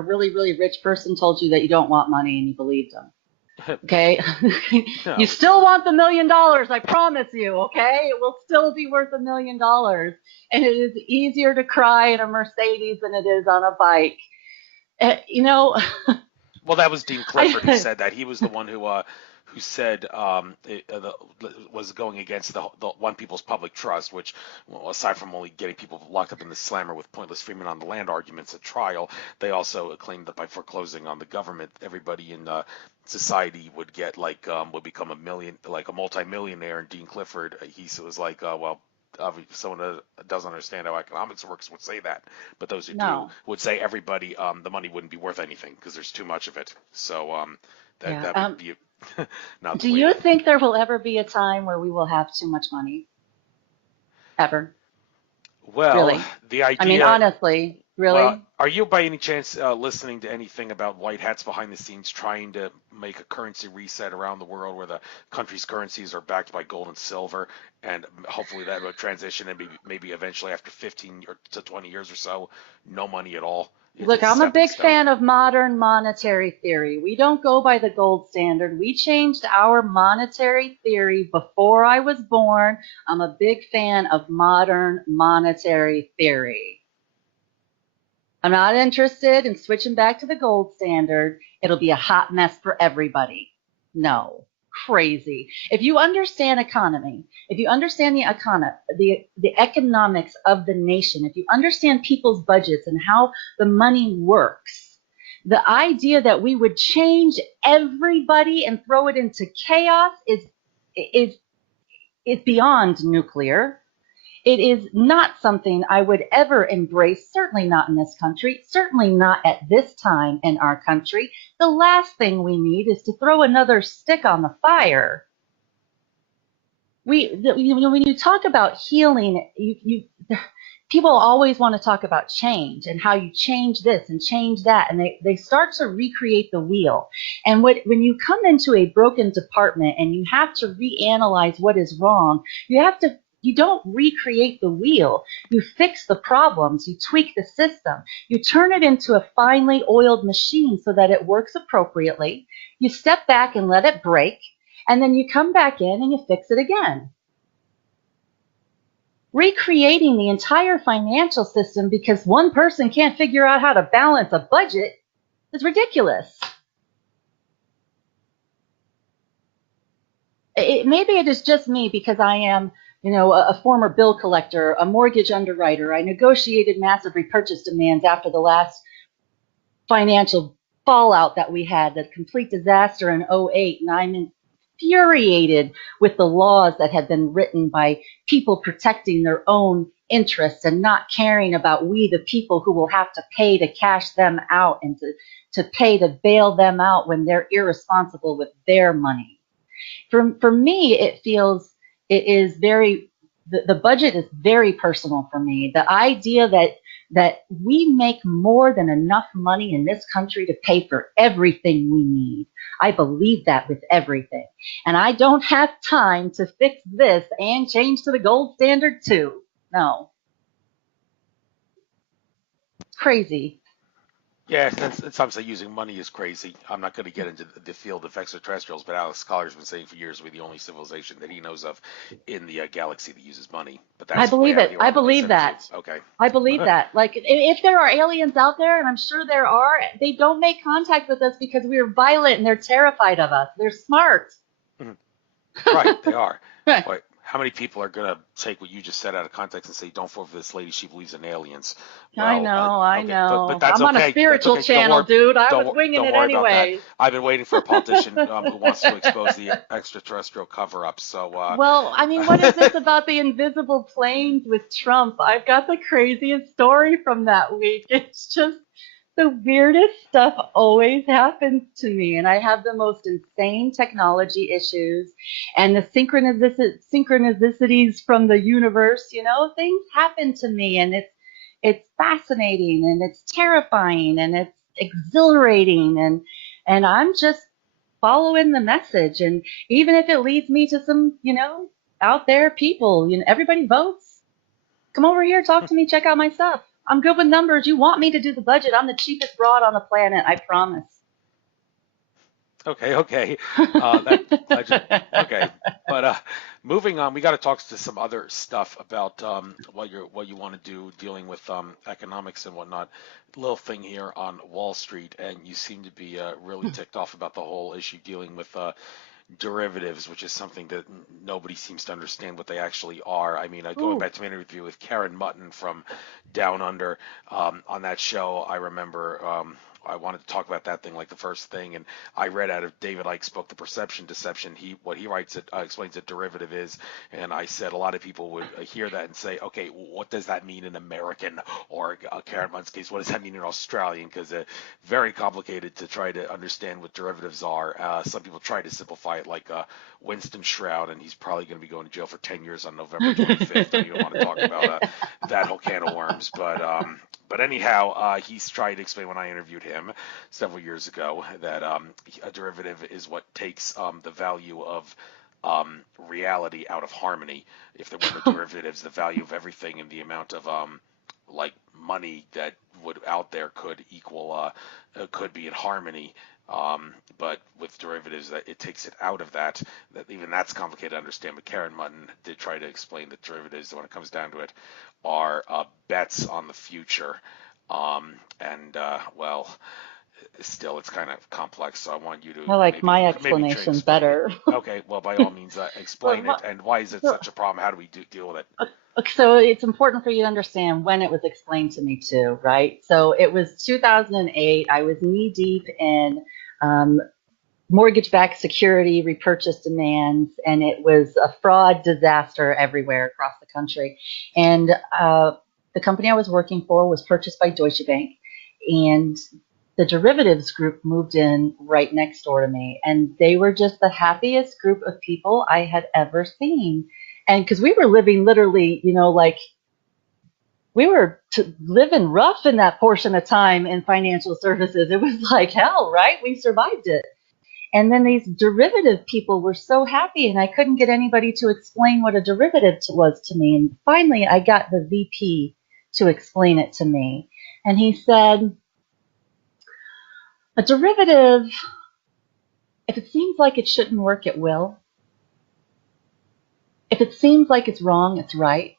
really, really rich person told you that you don't want money and you believed them. Okay. You No, still want the $1 million, I promise you. Okay. It will still be worth $1 million. And it is easier to cry in a Mercedes than it is on a bike. You know, well, that was Dean Clifford who I, said that. He was the one who said was going against the one people's public trust, which, well, aside from only getting people locked up in the slammer with pointless Freeman on the land arguments at trial, they also claimed that by foreclosing on the government, everybody in society would get would become a multimillionaire. And Dean Clifford, he was like, well. Someone that doesn't understand how economics works would say that, but those who do no. would say everybody, the money wouldn't be worth anything because there's too much of it. So that Yeah. that would be not the Do way you to. think there will ever be a time where we will have too much money? Ever? Well, Really? the I mean, idea. honestly, Well, really? are you by any chance listening to anything about white hats behind the scenes trying to make a currency reset around the world where the country's currencies are backed by gold and silver, and hopefully that will transition and maybe eventually after 15 to 20 years or so, no money at all. It's Look, just a I'm a stepping big stone. fan of modern monetary theory. We don't go by the gold standard. We changed our monetary theory before I was born. I'm a big fan of modern monetary theory. I'm not interested in switching back to the gold standard. It'll be a hot mess for everybody. No, crazy. If you understand economy, if you understand the economics of the nation, if you understand people's budgets and how the money works, the idea that we would change everybody and throw it into chaos is is beyond nuclear. It is not something I would ever embrace, certainly not in this country, certainly not at this time in our country. The last thing we need is to throw another stick on the fire. When you talk about healing, people always want to talk about change and how you change this and change that, and they start to recreate the wheel. And when you come into a broken department and you have to reanalyze what is wrong, you don't recreate the wheel. You fix the problems, you tweak the system, you turn it into a finely oiled machine so that it works appropriately. You step back and let it break, and then you come back in and you fix it again. recreating the entire financial system because one person can't figure out how to balance a budget is ridiculous. Maybe it is just me because I am, a former bill collector, a mortgage underwriter. I negotiated massive repurchase demands after the last financial fallout that we had, the complete disaster in '08, and I'm infuriated with the laws that have been written by people protecting their own interests and not caring about we, the people who will have to pay to cash them out and to pay to bail them out when they're irresponsible with their money. For me, it is very, the budget is very personal for me. The idea that we make more than enough money in this country to pay for everything we need. I believe that with everything. And I don't have time to fix this and change to the gold standard too. No. Crazy. Yeah, and some say using money is crazy. I'm not going to get into the field of extraterrestrials, but Alex Collar's been saying for years we're the only civilization that he knows of in the galaxy that uses money. But I that's way believe out of it. the I orbit they believe sent it that. to. Okay. I believe that. Like, if there are aliens out there, and I'm sure there are, they don't make contact with us because we are violent and they're terrified of us. They're smart. Right, they are. Right. But how many people are going to take what you just said out of context and say, "Don't vote for this lady; she believes in aliens"? Well, I okay, know. but that's I'm on a okay. That's spiritual okay. channel, dude. I was winging Don't it worry about that. anyways. I've been waiting for a politician who wants to expose the extraterrestrial cover-up. So, Well, I mean, what is this about the invisible planes with Trump? I've got the craziest story from that week. It's just the weirdest stuff always happens to me, and I have the most insane technology issues and the synchronicities from the universe. Things happen to me, and it's fascinating and it's terrifying and it's exhilarating, and I'm just following the message. And even if it leads me to some, out there people, everybody votes. Come over here, talk to me, check out my stuff. I'm good with numbers. You want me to do the budget? I'm the cheapest broad on the planet, I promise. Okay. Okay. But moving on, we got to talk to some other stuff about what you want to do dealing with economics and whatnot. Little thing here on Wall Street, and you seem to be really ticked off about the whole issue dealing with derivatives, which is something that nobody seems to understand what they actually are. I mean, going back to my interview with Karen Mutton from Down Under, on that show, I remember I wanted to talk about that thing like the first thing, and I read out of David Icke's book, The Perception Deception. What he writes, it explains what derivative is, and I said a lot of people would hear that and say, okay, what does that mean in American, or Karen Mutton's case, what does that mean in Australian? Because it's very complicated to try to understand what derivatives are. Some people try to simplify it like Winston Shroud, and he's probably going to be going to jail for 10 years on November 25th. And you don't want to talk about that whole can of worms, but anyhow, he's tried to explain when I interviewed him several years ago that a derivative is what takes the value of reality out of harmony. If there were no derivatives, the value of everything and the amount of like money that would out there could equal could be in harmony. But with derivatives, that it takes it out of that. That even that's complicated to understand. But Karen Mutton did try to explain that derivatives, when it comes down to it, are bets on the future. Well, still it's kind of complex. So I want you to I like my maybe try to explanation explain it. better. Okay, well by all means explain it, and why is it So, such a problem? How do we deal with it? so it's important for you to understand when it was explained to me too, right? So it was 2008. I was knee deep in mortgage-backed security repurchase demands, and it was a fraud disaster everywhere across the country. And the company I was working for was purchased by Deutsche Bank, and the derivatives group moved in right next door to me, and they were just the happiest group of people I had ever seen. And because we were living literally, like we were living rough in that portion of time in financial services. It was like hell, right? We survived it. And then these derivative people were so happy, and I couldn't get anybody to explain what a derivative was to me. And finally, I got the VP to explain it to me. And he said, a derivative, if it seems like it shouldn't work, it will. If it seems like it's wrong, it's right.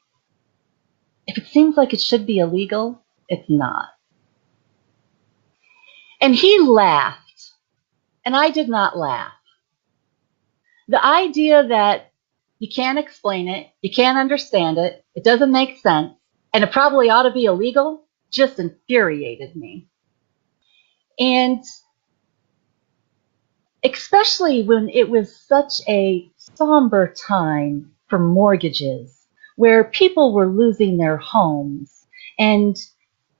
If it seems like it should be illegal, it's not. And he laughed, and I did not laugh. The idea that you can't explain it, you can't understand it, it doesn't make sense, and it probably ought to be illegal just infuriated me. And especially when it was such a somber time for mortgages, where people were losing their homes and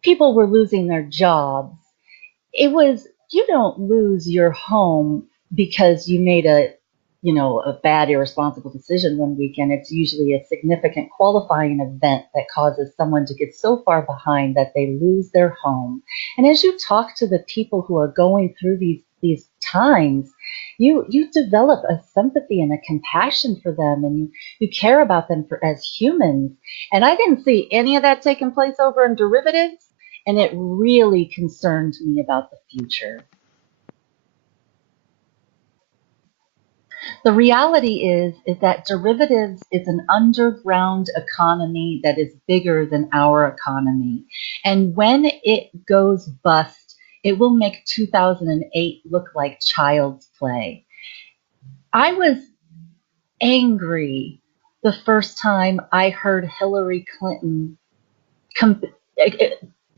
people were losing their jobs. It was, you don't lose your home because you made a bad, irresponsible decision one weekend. It's usually a significant qualifying event that causes someone to get so far behind that they lose their home. And as you talk to the people who are going through these times, you develop a sympathy and a compassion for them, and you care about them as humans. And I didn't see any of that taking place over in derivatives, and it really concerned me about the future. The reality is that derivatives is an underground economy that is bigger than our economy. And when it goes bust, it will make 2008 look like child's play. I was angry the first time I heard Hillary Clinton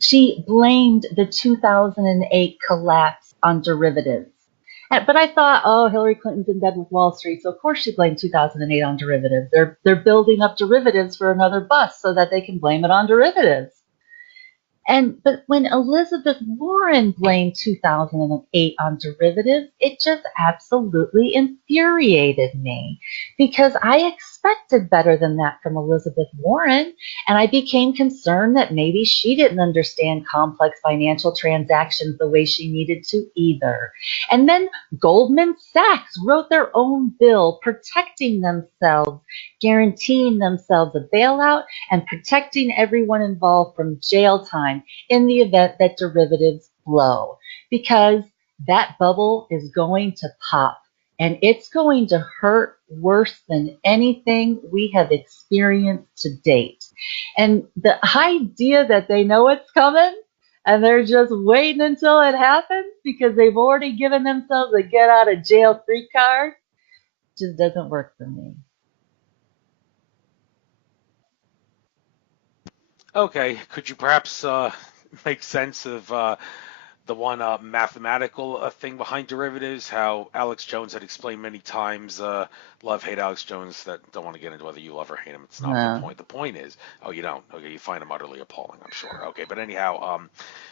she blamed the 2008 collapse on derivatives. But I thought, oh, Hillary Clinton's in bed with Wall Street, so of course she blamed 2008 on derivatives. They're building up derivatives for another bust so that they can blame it on derivatives. But when Elizabeth Warren blamed 2008 on derivatives, it just absolutely infuriated me because I expected better than that from Elizabeth Warren, and I became concerned that maybe she didn't understand complex financial transactions the way she needed to either. And then Goldman Sachs wrote their own bill protecting themselves, guaranteeing themselves a bailout, and protecting everyone involved from jail time in the event that derivatives blow, because that bubble is going to pop and it's going to hurt worse than anything we have experienced to date. And the idea that they know it's coming and they're just waiting until it happens because they've already given themselves a get out of jail free card just doesn't work for me. Okay, could you perhaps make sense of the one mathematical thing behind derivatives? How Alex Jones had explained many times. Love, hate Alex Jones. That don't want to get into whether you love or hate him. It's not the No. point. The point is, oh, you don't. Okay, you find him utterly appalling, I'm sure. Okay, but anyhow,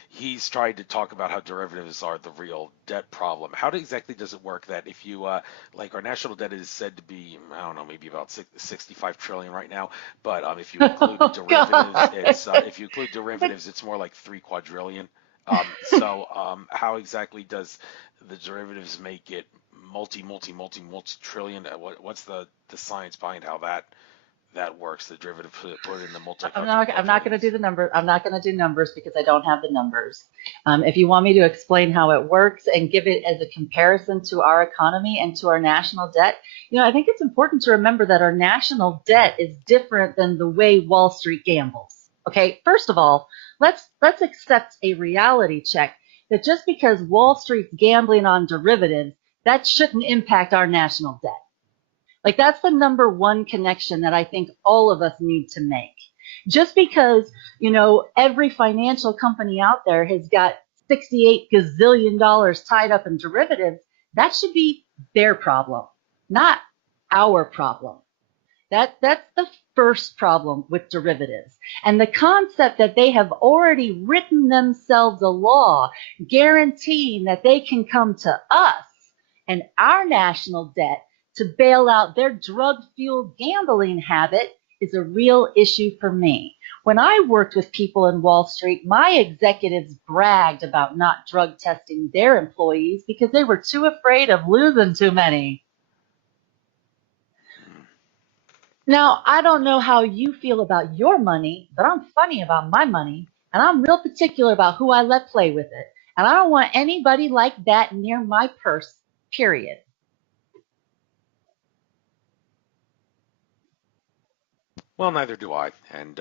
he's tried to talk about how derivatives are the real debt problem. How exactly does it work that if you like our national debt is said to be, I don't know, maybe about 65 trillion right now, but if you include Oh, derivatives, God. it's more like 3 quadrillion. How exactly does the derivatives make it multi trillion? What's the science behind how that works? The derivative put it in the multi I'm not going to quadrillions. do the number. I'm not going to do numbers because I don't have the numbers. If you want me to explain how it works and give it as a comparison to our economy and to our national debt, I think it's important to remember that our national debt is different than the way Wall Street gambles. Okay, first of all, let's accept a reality check that just because Wall Street's gambling on derivatives, that shouldn't impact our national debt. Like, that's the number one connection that I think all of us need to make. Just because, every financial company out there has got $68 gazillion tied up in derivatives, that should be their problem, not our problem. That's the first problem with derivatives. And the concept that they have already written themselves a law guaranteeing that they can come to us and our national debt to bail out their drug-fueled gambling habit is a real issue for me. When I worked with people in Wall Street, my executives bragged about not drug testing their employees because they were too afraid of losing too many. Now, I don't know how you feel about your money, but I'm funny about my money, and I'm real particular about who I let play with it. And I don't want anybody like that near my purse, period. Well, neither do I. And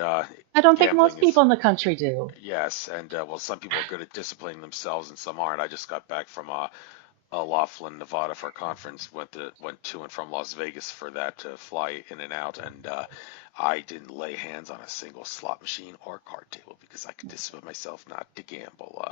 I don't think gambling most is people in the country do. yes, and well, some people are good at disciplining themselves, and some aren't. I just got back from Laughlin, Nevada for a conference. Went to and from Las Vegas for that to fly in and out, and I didn't lay hands on a single slot machine or card table because I could discipline myself not to gamble.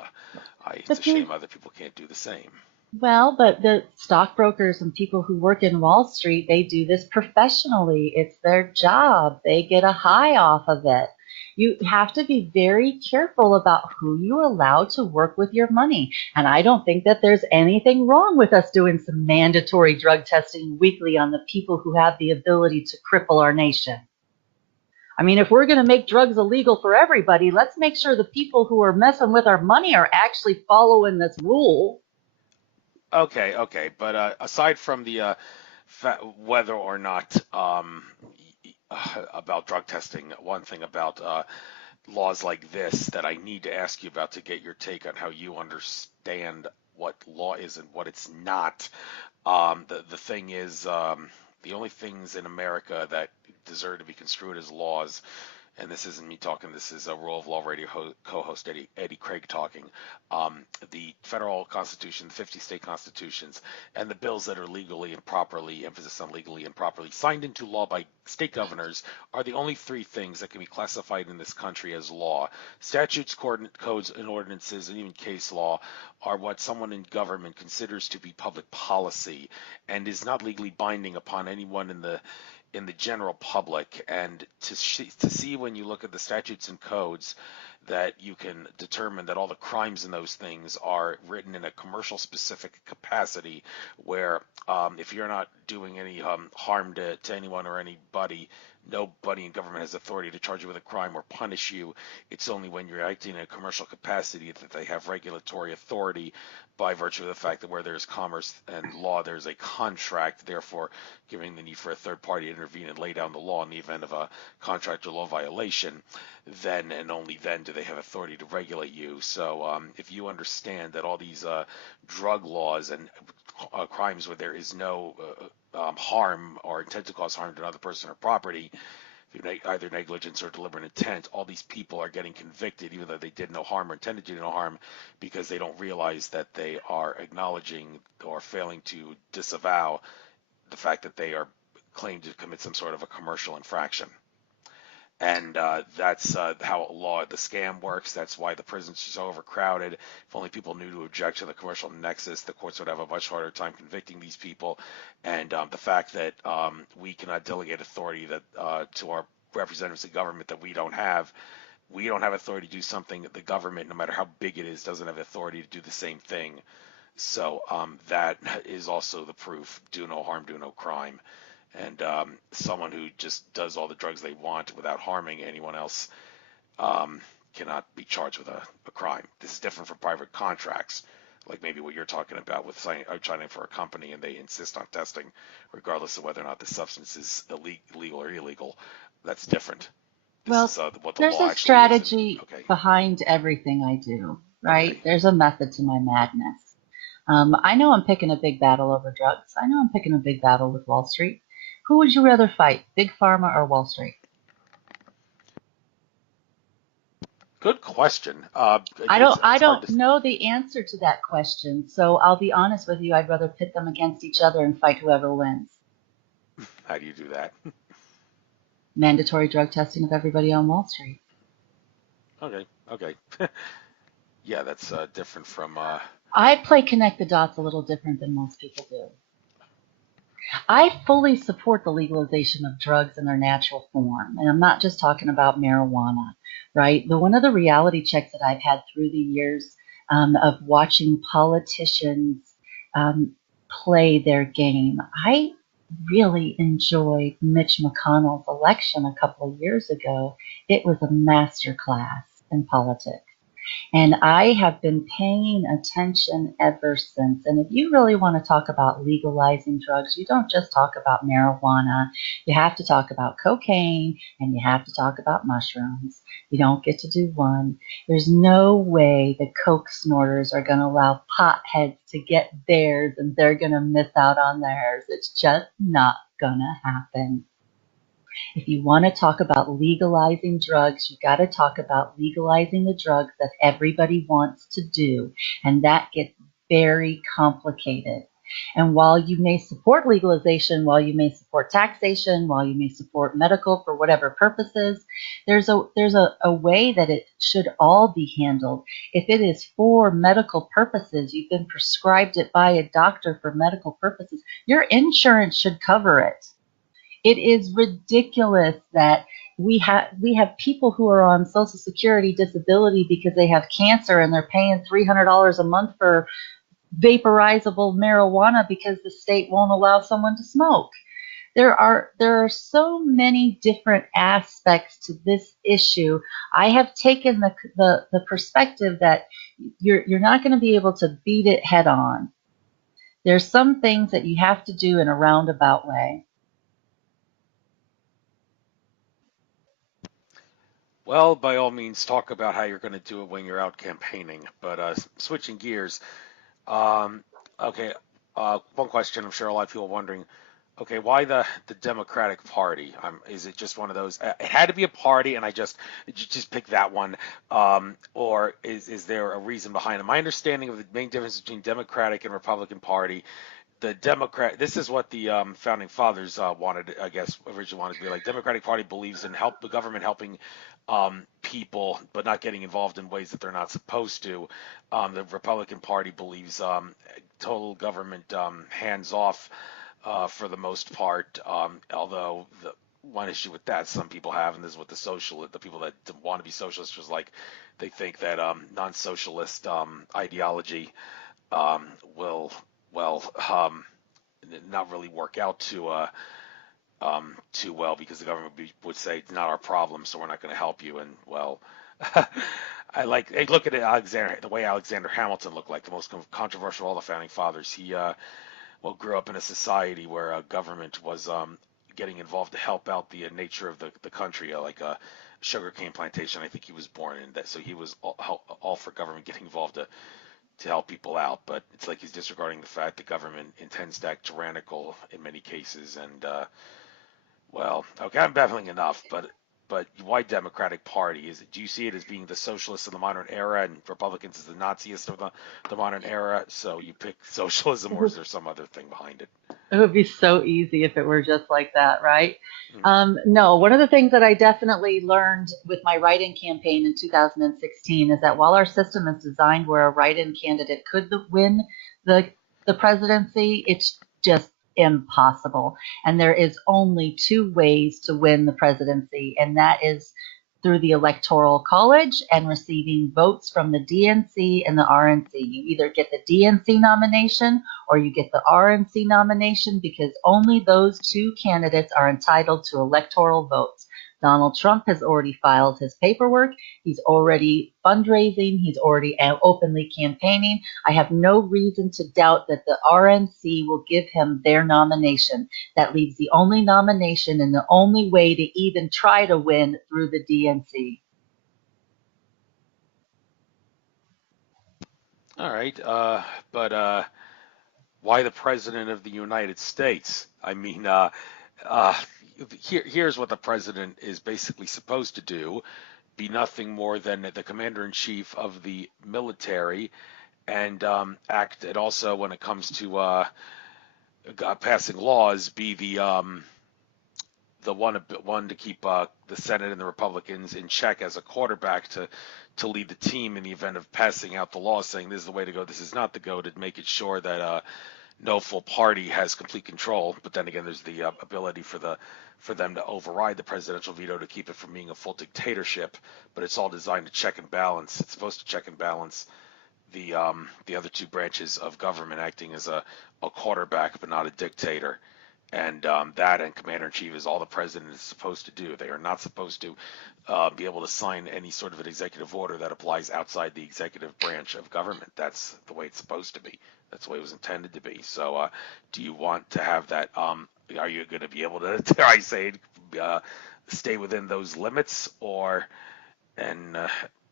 It's a But the shame other people can't do the same. Well, but the stockbrokers and people who work in Wall Street, they do this professionally. It's their job. They get a high off of it. You have to be very careful about who you allow to work with your money. And I don't think that there's anything wrong with us doing some mandatory drug testing weekly on the people who have the ability to cripple our nation. I mean, if we're going to make drugs illegal for everybody, let's make sure the people who are messing with our money are actually following this rule. Okay, okay, but aside from the whether or not about drug testing, one thing about laws like this that I need to ask you about to get your take on how you understand what law is and what it's not. The thing is, the only things in America that deserve to be construed as laws, and this isn't me talking, this is a Rule of Law Radio co-host Eddie Craig talking. The federal constitution, the 50 state constitutions, and the bills that are legally and properly, emphasis on legally and properly, signed into law by state governors are the only three things that can be classified in this country as law. Statutes, codes, and ordinances, and even case law are what someone in government considers to be public policy and is not legally binding upon anyone in the general public. And to see when you look at the statutes and codes that you can determine that all the crimes in those things are written in a commercial specific capacity where if you're not doing any harm to anyone or anybody, nobody in government has authority to charge you with a crime or punish you. It's only when you're acting in a commercial capacity that they have regulatory authority by virtue of the fact that where there's commerce and law, there's a contract, therefore giving the need for a third party to intervene and lay down the law in the event of a contract or law violation. Then and only then do they have authority to regulate you. So if you understand that all these drug laws and crimes where there is no harm or intent to cause harm to another person or property, either negligence or deliberate intent, all these people are getting convicted even though they did no harm or intended to do no harm because they don't realize that they are acknowledging or failing to disavow the fact that they are claimed to commit some sort of a commercial infraction. And that's how the scam works. That's why the prisons are so overcrowded. If only people knew to object to the commercial nexus, the courts would have a much harder time convicting these people. And the fact that we cannot delegate authority to our representatives in government that we don't have authority to do something that the government, no matter how big it is, doesn't have authority to do the same thing. So that is also the proof: do no harm, do no crime. And someone who just does all the drugs they want without harming anyone else cannot be charged with a crime. This is different from private contracts, like maybe what you're talking about with signing for a company and they insist on testing, regardless of whether or not the substance is illegal or illegal. That's different. This Well, is what the there's law a actually is. And strategy okay, behind everything I do, right? okay. There's a method to my madness. I know I'm picking a big battle over drugs. I know I'm picking a big battle with Wall Street. Who would you rather fight, Big Pharma or Wall Street? Good question. I don't I It's hard don't to. know the answer to that question, so I'll be honest with you. I'd rather pit them against each other and fight whoever wins. How do you do that? Mandatory drug testing of everybody on Wall Street. Okay, okay. Yeah, that's different from. I play connect the dots a little different than most people do. I fully support the legalization of drugs in their natural form. And I'm not just talking about marijuana, right? One of the reality checks that I've had through the years of watching politicians um, play their game, I really enjoyed Mitch McConnell's election a couple of years ago. It was a master class in politics. And I have been paying attention ever since. And if you really want to talk about legalizing drugs, you don't just talk about marijuana. You have to talk about cocaine and you have to talk about mushrooms. You don't get to do one. There's no way the coke snorters are going to allow potheads to get theirs and they're going to miss out on theirs. It's just not going to happen. If you want to talk about legalizing drugs, you got to talk about legalizing the drugs that everybody wants to do. And that gets very complicated. And while you may support legalization, while you may support taxation, while you may support medical for whatever purposes, there's a way that it should all be handled. If it is for medical purposes, you've been prescribed it by a doctor for medical purposes, your insurance should cover it. It is ridiculous that we have people who are on Social Security disability because they have cancer and they're paying $300 a month for vaporizable marijuana because the state won't allow someone to smoke. There are so many different aspects to this issue. I have taken the perspective that you're not going to be able to beat it head on. There's some things that you have to do in a roundabout way. Well, by all means, talk about how you're going to do it when you're out campaigning. But switching gears, um, okay, one question I'm sure a lot of people are wondering. Okay, why the Democratic Party? Is it just one of those? It had to be a party, and I just picked that one. Or is there a reason behind it? My understanding of the main difference between Democratic and Republican Party, the Democrat. This is what the founding fathers wanted. I guess originally wanted to be like. Democratic Party believes in help the government helping people, but not getting involved in ways that they're not supposed to. The Republican Party believes total government hands off for the most part. Although the one issue with that some people have, and this is what the people that want to be socialists was like, they think that non-socialist ideology will well not really work out too well because the government would say it's not our problem, so we're not going to help you. And well, I look at it, Alexander, the way Alexander Hamilton looked like the most controversial of all the founding fathers. He grew up in a society where government was getting involved to help out the nature of the country, like a sugarcane plantation. I think he was born in that, so he was all for government getting involved to help people out. But it's like he's disregarding the fact the government intends to act tyrannical in many cases. And okay, I'm babbling enough, but why Democratic Party? Do you see it as being the socialists of the modern era and Republicans as the Nazis of the modern era? So you pick socialism, or is there some other thing behind it? It would be so easy if it were just like that, right? Mm. No, one of the things that I definitely learned with my write-in campaign in 2016 is that while our system is designed where a write-in candidate could win the the presidency, it's just impossible. And there is only two ways to win the presidency, and that is through the Electoral College and receiving votes from the DNC and the RNC. You either get the DNC nomination or you get the RNC nomination because only those two candidates are entitled to electoral votes. Donald Trump has already filed his paperwork. He's already fundraising. He's already openly campaigning. I have no reason to doubt that the RNC will give him their nomination. That leaves the only nomination and the only way to even try to win through the DNC. All right, but why the president of the United States? I mean, uh, here's what the president is basically supposed to do: be nothing more than the commander in chief of the military, and act. And also, when it comes to passing laws, be the one to keep the Senate and the Republicans in check as a quarterback to lead the team in the event of passing out the law, saying this is the way to go, this is not the go, to make it sure that no full party has complete control. But then again, there's the ability for them to override the presidential veto to keep it from being a full dictatorship. But it's all designed to check and balance. It's supposed to check and balance the other two branches of government, acting as a quarterback but not a dictator. And that and commander in chief is all the president is supposed to do. They are not supposed to be able to sign any sort of an executive order that applies outside the executive branch of government. That's the way it's supposed to be. That's the way it was intended to be. So, do you want to have that? Are you going to be able to, dare I say, stay within those limits, or and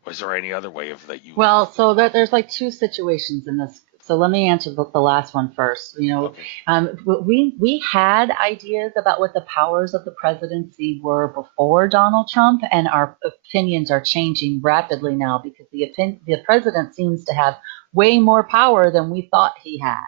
was there any other way of that you? Well, so that there's like two situations in this So let me answer the last one first. Okay. We had ideas about what the powers of the presidency were before Donald Trump, and our opinions are changing rapidly now because the president seems to have way more power than we thought he had.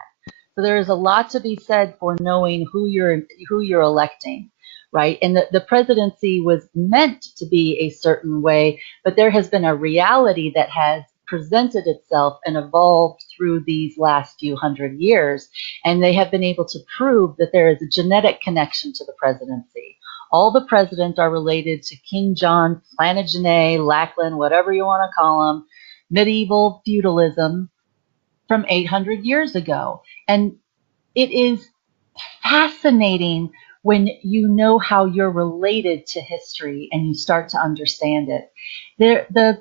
So there is a lot to be said for knowing who you're electing, right? And the presidency was meant to be a certain way, but there has been a reality that has presented itself and evolved through these last few hundred years. And they have been able to prove that there is a genetic connection to the presidency. All the presidents are related to King John, Plantagenet, Lackland, whatever you want to call them, medieval feudalism from 800 years ago. And it is fascinating when you know how you're related to history and you start to understand it. The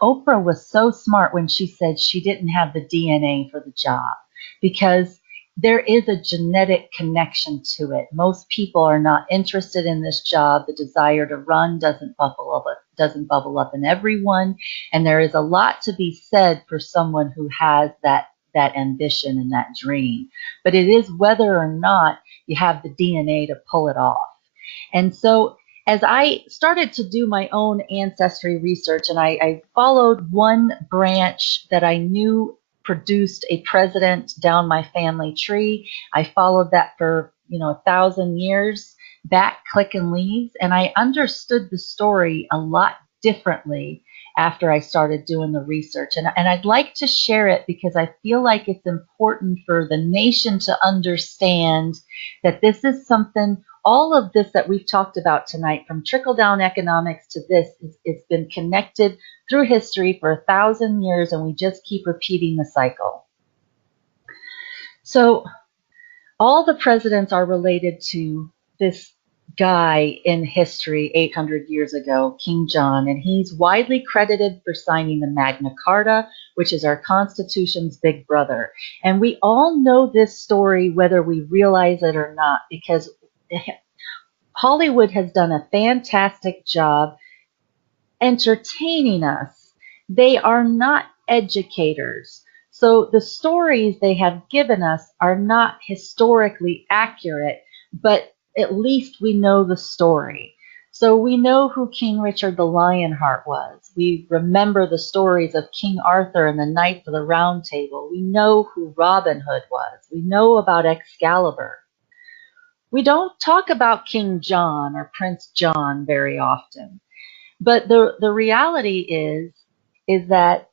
Oprah was so smart when she said she didn't have the DNA for the job because there is a genetic connection to it. Most people are not interested in this job. The desire to run doesn't bubble up in everyone, and there is a lot to be said for someone who has that ambition and that dream. But it is whether or not you have the DNA to pull it off. And so as I started to do my own ancestry research, and I followed one branch that I knew produced a president down my family tree. I followed that for 1,000 years back, click and leaves, and I understood the story a lot differently after I started doing the research. And I'd like to share it because I feel like it's important for the nation to understand that this is something, all of this that we've talked about tonight, from trickle-down economics to this, it's been connected through history for 1,000 years, and we just keep repeating the cycle. So all the presidents are related to this guy in history 800 years ago, King John, and he's widely credited for signing the Magna Carta, which is our Constitution's big brother. And we all know this story whether we realize it or not, because Hollywood has done a fantastic job entertaining us. They are not educators. So the stories they have given us are not historically accurate, but at least we know the story. So we know who King Richard the Lionheart was. We remember the stories of King Arthur and the Knights of the Round Table. We know who Robin Hood was. We know about Excalibur. We don't talk about King John or Prince John very often. But the reality is that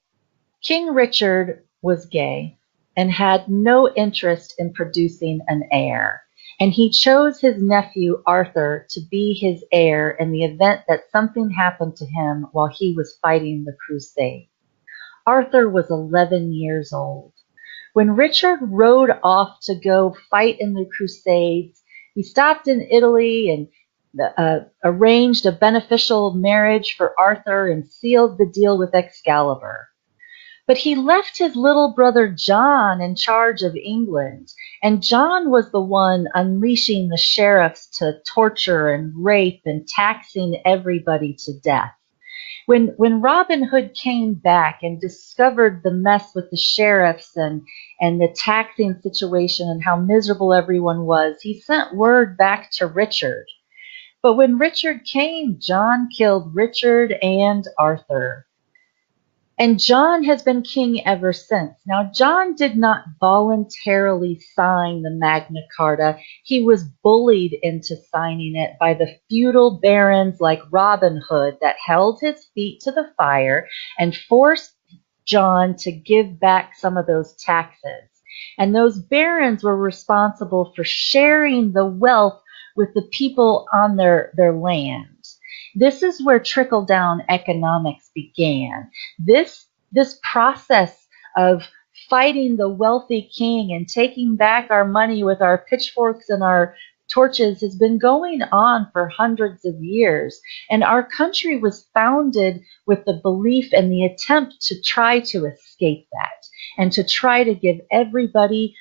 King Richard was gay and had no interest in producing an heir. And he chose his nephew Arthur to be his heir in the event that something happened to him while he was fighting the crusade. Arthur was 11 years old. When Richard rode off to go fight in the crusades, he stopped in Italy and arranged a beneficial marriage for Arthur and sealed the deal with Excalibur. But he left his little brother John in charge of England, and John was the one unleashing the sheriffs to torture and rape and taxing everybody to death. When Robin Hood came back and discovered the mess with the sheriffs and the taxing situation and how miserable everyone was, he sent word back to Richard. But when Richard came, John killed Richard and Arthur. And John has been king ever since. Now, John did not voluntarily sign the Magna Carta. He was bullied into signing it by the feudal barons like Robin Hood that held his feet to the fire and forced John to give back some of those taxes. And those barons were responsible for sharing the wealth with the people on their land. This is where trickle-down economics began. This process of fighting the wealthy king and taking back our money with our pitchforks and our torches has been going on for hundreds of years. And our country was founded with the belief and the attempt to try to escape that and to try to give anybody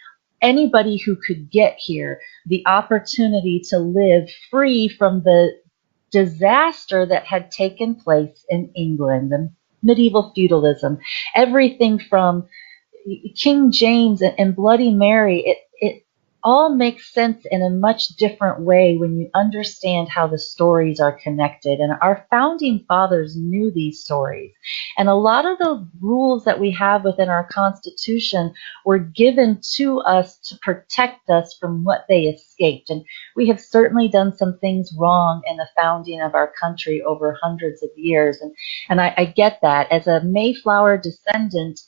who could get here, the opportunity to live free from the disaster that had taken place in England, the medieval feudalism, everything from King James and Bloody Mary, it all makes sense in a much different way when you understand how the stories are connected. And our founding fathers knew these stories. And a lot of the rules that we have within our Constitution were given to us to protect us from what they escaped. And we have certainly done some things wrong in the founding of our country over hundreds of years. And I get that. As a Mayflower descendant,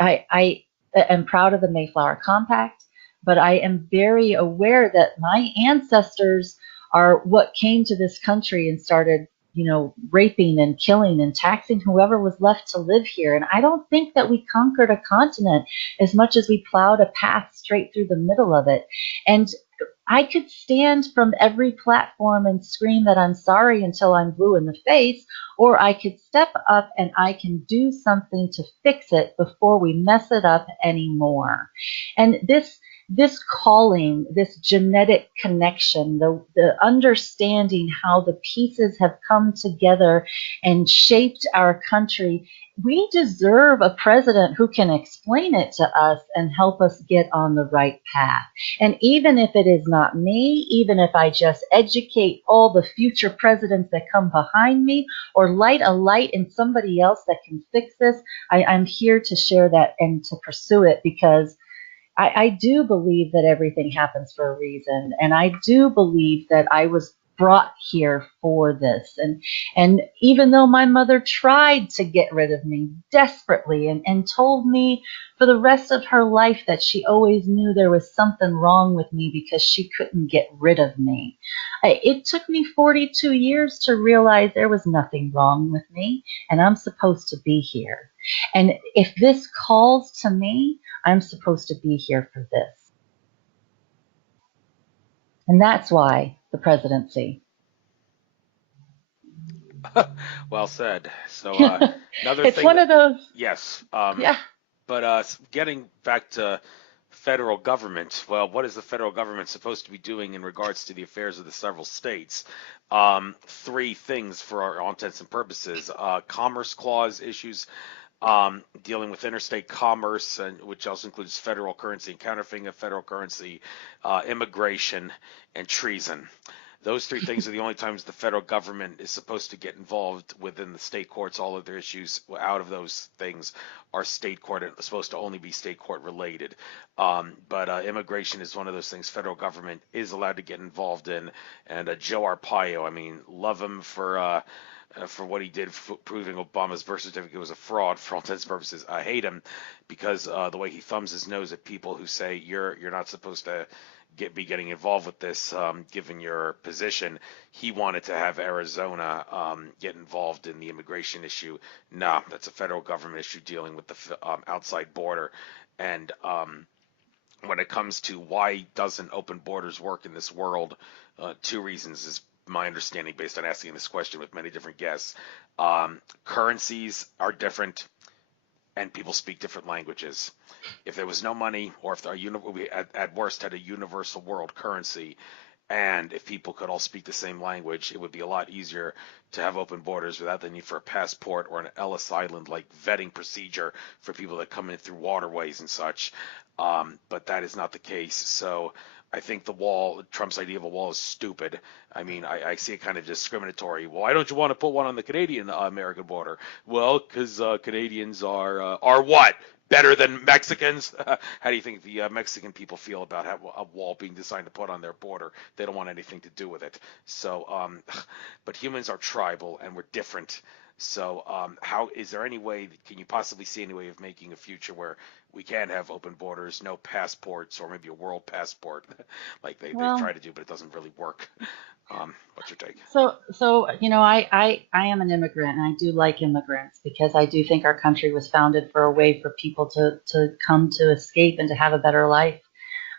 I am proud of the Mayflower Compact, but I am very aware that my ancestors are what came to this country and started, raping and killing and taxing whoever was left to live here. And I don't think that we conquered a continent as much as we plowed a path straight through the middle of it. And I could stand from every platform and scream that I'm sorry until I'm blue in the face, or I could step up and I can do something to fix it before we mess it up anymore. And this calling, this genetic connection, the understanding how the pieces have come together and shaped our country, we deserve a president who can explain it to us and help us get on the right path. And even if it is not me, even if I just educate all the future presidents that come behind me or light a light in somebody else that can fix this, I'm here to share that and to pursue it, because I do believe that everything happens for a reason. And I do believe that I was brought here for this. And even though my mother tried to get rid of me desperately and told me for the rest of her life that she always knew there was something wrong with me because she couldn't get rid of me, it took me 42 years to realize there was nothing wrong with me and I'm supposed to be here. And if this calls to me, I'm supposed to be here for this. And that's why the presidency. Well said. So another It's thing one that of those, yes, yeah. but getting back to federal government, well, what is the federal government supposed to be doing in regards to the affairs of the several states? Three things for our all intents and purposes: Commerce Clause issues, dealing with interstate commerce, and which also includes federal currency and counterfeiting of federal currency, immigration, and treason. Those three things are the only times the federal government is supposed to get involved within the state courts. All of their issues out of those things are state court and supposed to only be state court related. But immigration is one of those things federal government is allowed to get involved in. And Joe Arpaio, I mean, love him for what he did, proving Obama's birth certificate was a fraud for all intents and purposes. I hate him because the way he thumbs his nose at people who say you're not supposed to be getting involved with this, given your position. He wanted to have Arizona get involved in the immigration issue. Nah, that's a federal government issue dealing with the outside border. And when it comes to why doesn't open borders work in this world, two reasons is my understanding based on asking this question with many different guests. Currencies are different and people speak different languages. If there was no money, or if we at worst had a universal world currency, and if people could all speak the same language, it would be a lot easier to have open borders without the need for a passport or an Ellis Island like vetting procedure for people that come in through waterways and such. But that is not the case. So I think Trump's idea of a wall is stupid. I mean, I see it kind of discriminatory. Well, why don't you want to put one on the Canadian American border? Well, because Canadians are what? Better than Mexicans? How do you think the Mexican people feel about a wall being designed to put on their border? They don't want anything to do with it. So, but humans are tribal and we're different. So, how is there any way? Can you possibly see any way of making a future where we can have open borders, no passports, or maybe a world passport, like they've Well, tried to do, but it doesn't really work? What's your take? I am an immigrant and I do like immigrants because I do think our country was founded for a way for people to come to escape and to have a better life.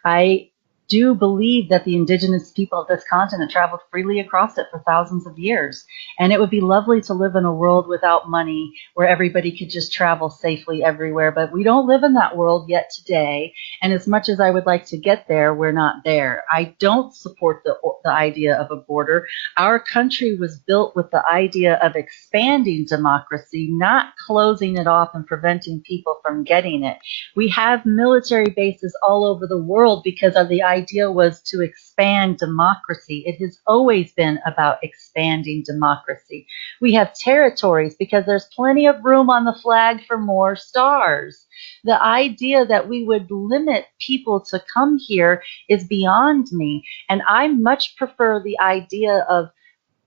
I do believe that the indigenous people of this continent traveled freely across it for thousands of years. And it would be lovely to live in a world without money where everybody could just travel safely everywhere. But we don't live in that world yet today. And as much as I would like to get there, we're not there. I don't support the idea of a border. Our country was built with the idea of expanding democracy, not closing it off and preventing people from getting it. We have military bases all over the world because of the idea was to expand democracy. It has always been about expanding democracy. We have territories because there's plenty of room on the flag for more stars. The idea that we would limit people to come here is beyond me. And I much prefer the idea of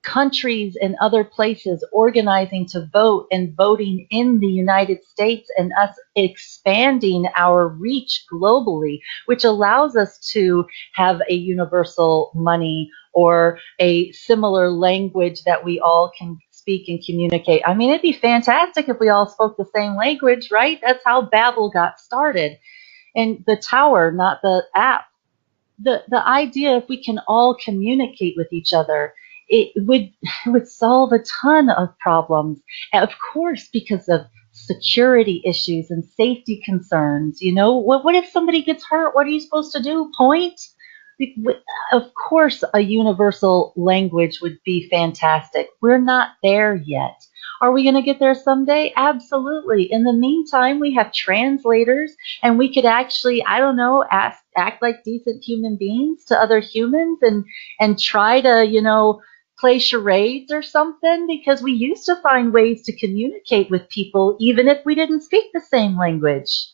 countries and other places organizing to vote and voting in the United States and us expanding our reach globally, which allows us to have a universal money or a similar language that we all can speak and communicate. I mean, it'd be fantastic if we all spoke the same language, right? That's how Babel got started. And the tower, not the app. The idea if we can all communicate with each other, it would solve a ton of problems. Of course, because of security issues and safety concerns. What if somebody gets hurt? What are you supposed to do? Point? Of course, a universal language would be fantastic. We're not there yet. Are we going to get there someday? Absolutely. In the meantime, we have translators and we could actually, I don't know, act like decent human beings to other humans and try to, play charades or something, because we used to find ways to communicate with people even if we didn't speak the same language.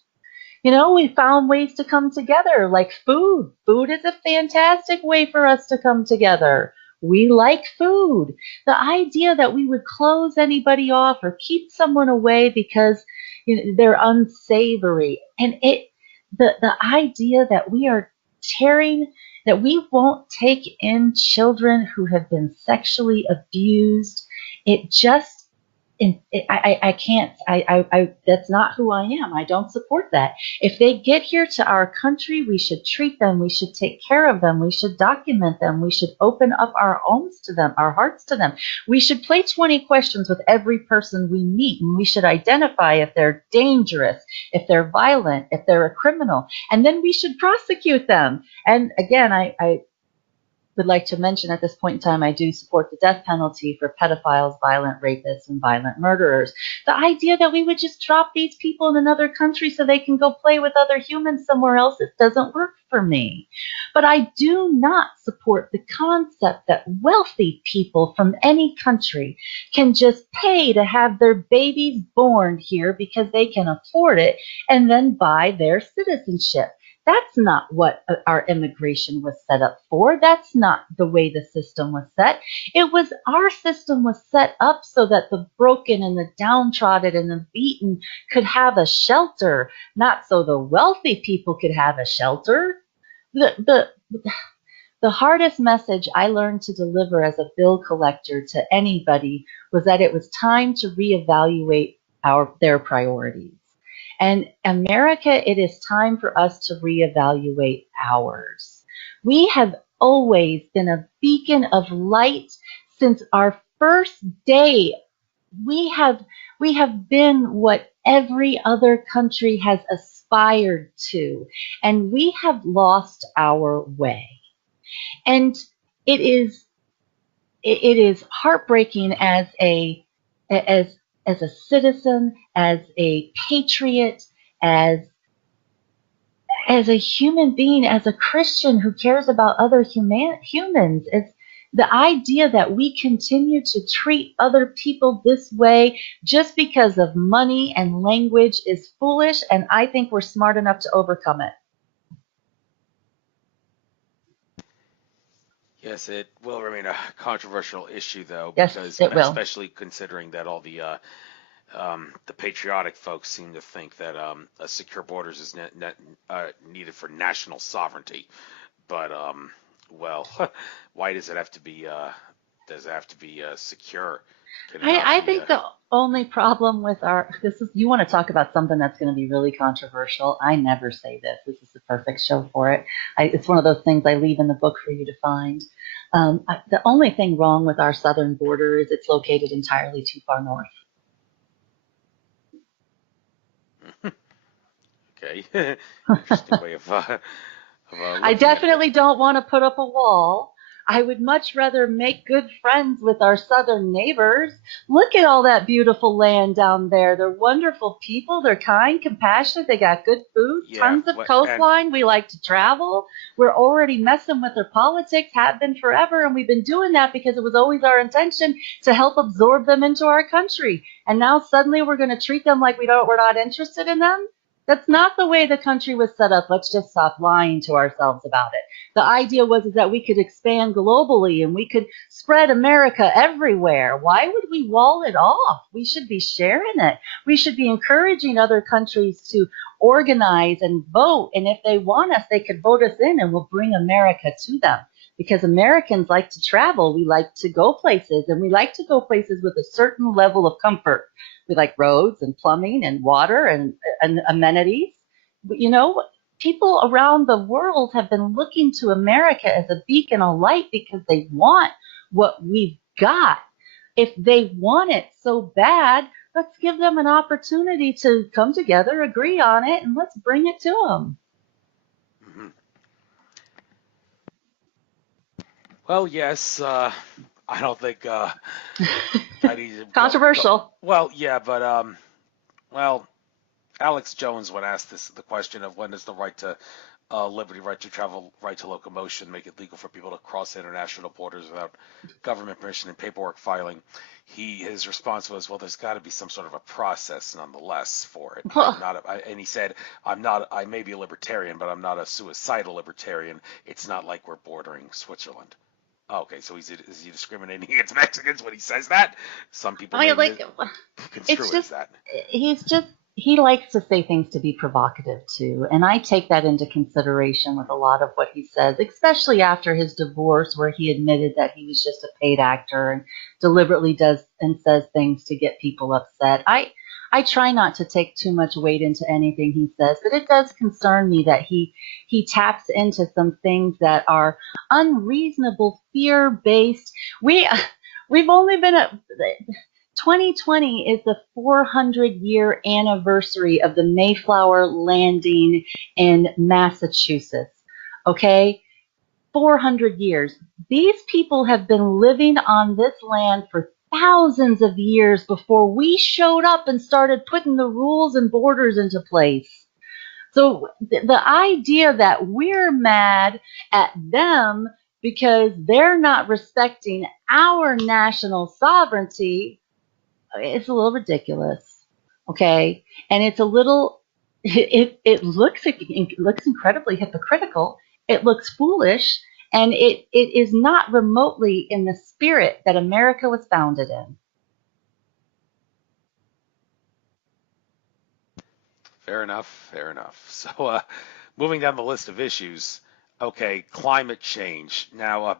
We found ways to come together, like food. Food is a fantastic way for us to come together. We like food. The idea that we would close anybody off or keep someone away because they're unsavory, and the idea that we are tearing, that we won't take in children who have been sexually abused, it just I can't, that's not who I am. I don't support that. If they get here to our country, we should treat them. We should take care of them. We should document them. We should open up our homes to them, our hearts to them. We should play 20 questions with every person we meet, and we should identify if they're dangerous, if they're violent, if they're a criminal, and then we should prosecute them. And again, I would like to mention at this point in time, I do support the death penalty for pedophiles, violent rapists, and violent murderers. The idea that we would just drop these people in another country so they can go play with other humans somewhere else, it doesn't work for me. But I do not support the concept that wealthy people from any country can just pay to have their babies born here because they can afford it and then buy their citizenship. That's not what our immigration was set up for. That's not the way the system was set. Our system was set up so that the broken and the downtrodden and the beaten could have a shelter, not so the wealthy people could have a shelter. The hardest message I learned to deliver as a bill collector to anybody was that it was time to reevaluate their priorities. And America, it is time for us to reevaluate ours. We have always been a beacon of light since our first day. We have been what every other country has aspired to, and we have lost our way. And it is it is heartbreaking as as a citizen, as a patriot, as as a human being, as a Christian who cares about other humans. It's the idea that we continue to treat other people this way just because of money and language is foolish, and I think we're smart enough to overcome it. Yes, it will remain a controversial issue, though, Yes, because it will. especially considering that all the patriotic folks seem to think that secure borders is needed for national sovereignty. But well, why does it have to be secure? getting off I the think the only problem with you want to talk about something that's going to be really controversial. I never say this. This is the perfect show for it. It's one of those things I leave in the book for you to find. The only thing wrong with our southern border is it's located entirely too far north. okay. Interesting way of I looking at it. definitely don't want to put up a wall. I would much rather make good friends with our southern neighbors. Look at all that beautiful land down there. They're wonderful people. They're kind, compassionate. They got good food, Yeah, tons of and coastline. We like to travel. We're already messing with their politics, have been forever, and we've been doing that because it was always our intention to help absorb them into our country. And now suddenly we're going to treat them like we're not interested in them. That's not the way the country was set up. Let's just stop lying to ourselves about it. The idea was is that we could expand globally and we could spread America everywhere. Why would we wall it off? We should be sharing it. We should be encouraging other countries to organize and vote. And if they want us, they could vote us in and we'll bring America to them. Because Americans like to travel, we like to go places, and we like to go places with a certain level of comfort. We like roads and plumbing and water and amenities. You know, people around the world have been looking to America as a beacon of light because they want what we've got. If they want it so bad, let's give them an opportunity to come together, agree on it, and let's bring it to them. mhm. Well, yes, I don't think I need to go. Controversial. Well, yeah, but well, Alex Jones, when asked the question of when does the right to liberty, right to travel, right to locomotion make it legal for people to cross international borders without government permission and paperwork filing, his response was, well, there's got to be some sort of a process nonetheless for it. I'm Well, not, and he said, I may be a libertarian, but I'm not a suicidal libertarian. It's not like we're bordering Switzerland. Okay, so is he discriminating against Mexicans when he says that? Some people I may like construe it's it as just that. he's just he likes to say things to be provocative too, and I take that into consideration with a lot of what he says, especially after his divorce where he admitted that he was just a paid actor and deliberately does and says things to get people upset. I try not to take too much weight into anything he says, but it does concern me that he taps into some things that are unreasonable, fear based. We've only been at 2020 is the 400-year anniversary of the Mayflower landing in Massachusetts. Okay? 400 years. These people have been living on this land for thousands of years before we showed up and started putting the rules and borders into place. So the idea that we're mad at them because they're not respecting our national sovereignty, it's a little ridiculous. Okay. And it's a little, it looks incredibly hypocritical. It looks foolish. And it is not remotely in the spirit that America was founded in. Fair enough. Fair enough. So, moving down the list of issues. Okay, climate change. Now,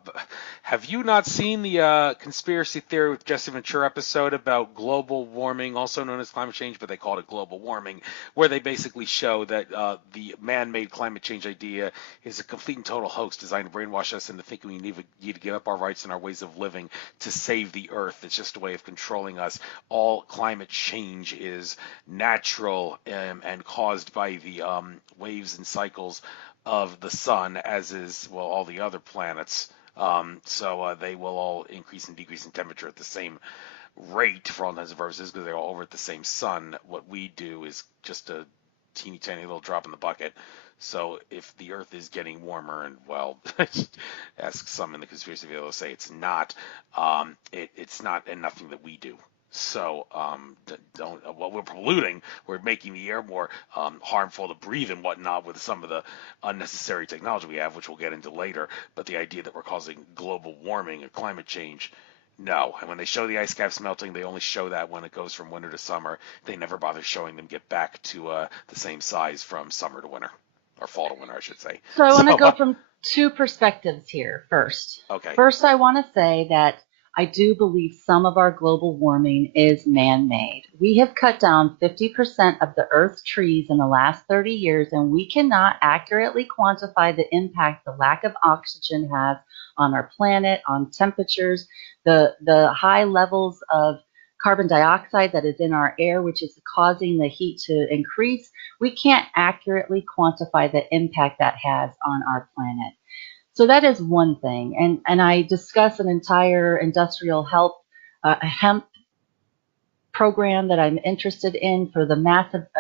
have you not seen the conspiracy theory with Jesse Ventura episode about global warming, also known as climate change, but they called it global warming, where they basically show that the man-made climate change idea is a complete and total hoax designed to brainwash us into thinking we need to give up our rights and our ways of living to save the earth. It's just a way of controlling us. All climate change is natural and caused by the waves and cycles of the sun, as is, well, all the other planets. So they will all increase and decrease in temperature at the same rate for all intents and purposes because they're all over at the same sun. What we do is just a teeny tiny little drop in the bucket. So if the Earth is getting warmer, and well, ask some in the conspiracy theory, they'll say it's not. It's not, and nothing that we do. So don't. Well, we're polluting. We're making the air more harmful to breathe and whatnot with some of the unnecessary technology we have, which we'll get into later. But the idea that we're causing global warming or climate change, no. And when they show the ice caps melting, they only show that when it goes from winter to summer. They never bother showing them get back to the same size from summer to winter, or fall to winter, I should say. So I want to So, go from two perspectives here first. okay. First, I want to say that I do believe some of our global warming is man-made. We have cut down 50% of the Earth's trees in the last 30 years, and we cannot accurately quantify the impact the lack of oxygen has on our planet, on temperatures, the high levels of carbon dioxide that is in our air, which is causing the heat to increase. We can't accurately quantify the impact that has on our planet. So that is one thing. And I discuss an entire industrial health hemp program that I'm interested in for a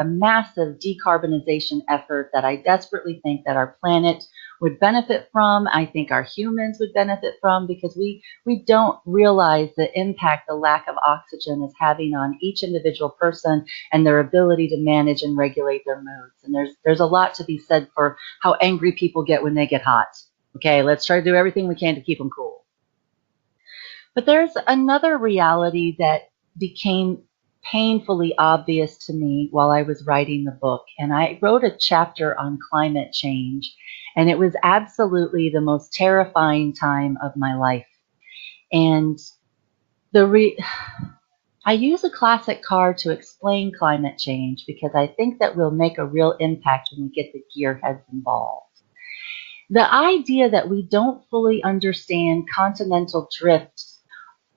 massive decarbonization effort that I desperately think that our planet would benefit from. I think our humans would benefit from, because we don't realize the impact the lack of oxygen is having on each individual person and their ability to manage and regulate their moods. And there's a lot to be said for how angry people get when they get hot. Okay, let's try to do everything we can to keep them cool. But there's another reality that became painfully obvious to me while I was writing the book. And I wrote a chapter on climate change, and it was absolutely the most terrifying time of my life. And I use a classic car to explain climate change because I think that we'll make a real impact when we get the gearheads involved. The idea that we don't fully understand continental drifts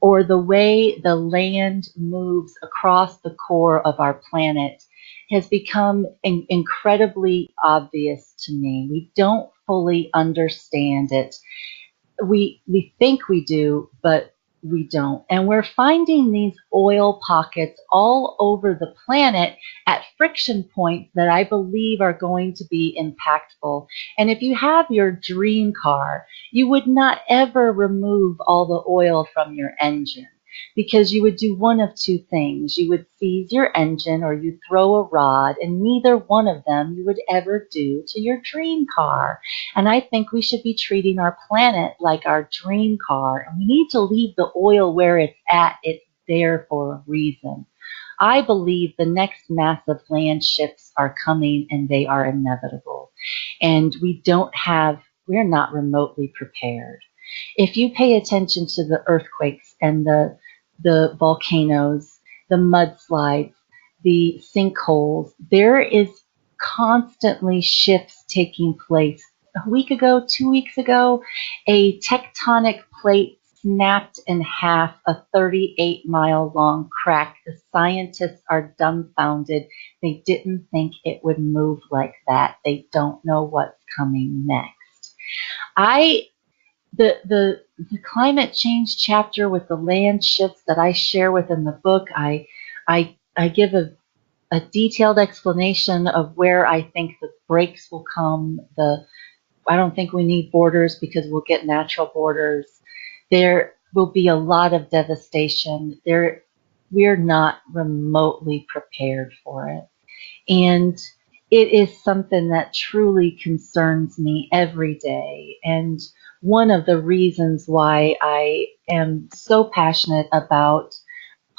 or the way the land moves across the core of our planet has become incredibly obvious to me. We don't fully understand it. We think we do, but we don't. And we're finding these oil pockets all over the planet at friction points that I believe are going to be impactful. And if you have your dream car, you would not ever remove all the oil from your engine, because you would do one of two things. You would seize your engine or you throw a rod, and neither one of them you would ever do to your dream car. And I think we should be treating our planet like our dream car, and we need to leave the oil where it's at. It's there for a reason. I believe the next massive land shifts are coming, and they are inevitable. And we're not remotely prepared. If you pay attention to the earthquakes and the volcanoes, the mudslides, the sinkholes, there is constantly shifts taking place. A week ago, 2 weeks ago, a tectonic plate snapped in half, a 38-mile long crack. The scientists are dumbfounded. They didn't think it would move like that. They don't know what's coming next. I the climate change chapter with the land shifts that I share within the book, I give a detailed explanation of where I think the breaks will come. I don't think we need borders because we'll get natural borders. There will be a lot of devastation. We're not remotely prepared for it. And it is something that truly concerns me every day. And one of the reasons why I am so passionate about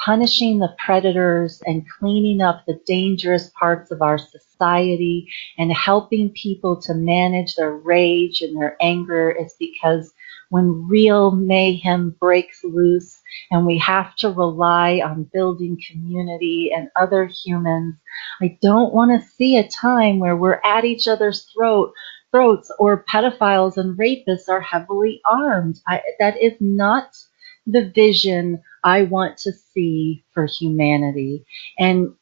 punishing the predators and cleaning up the dangerous parts of our society and helping people to manage their rage and their anger is because when real mayhem breaks loose and we have to rely on building community and other humans, I don't want to see a time where we're at each other's throats or pedophiles and rapists are heavily armed. That is not the vision I want to see for humanity. And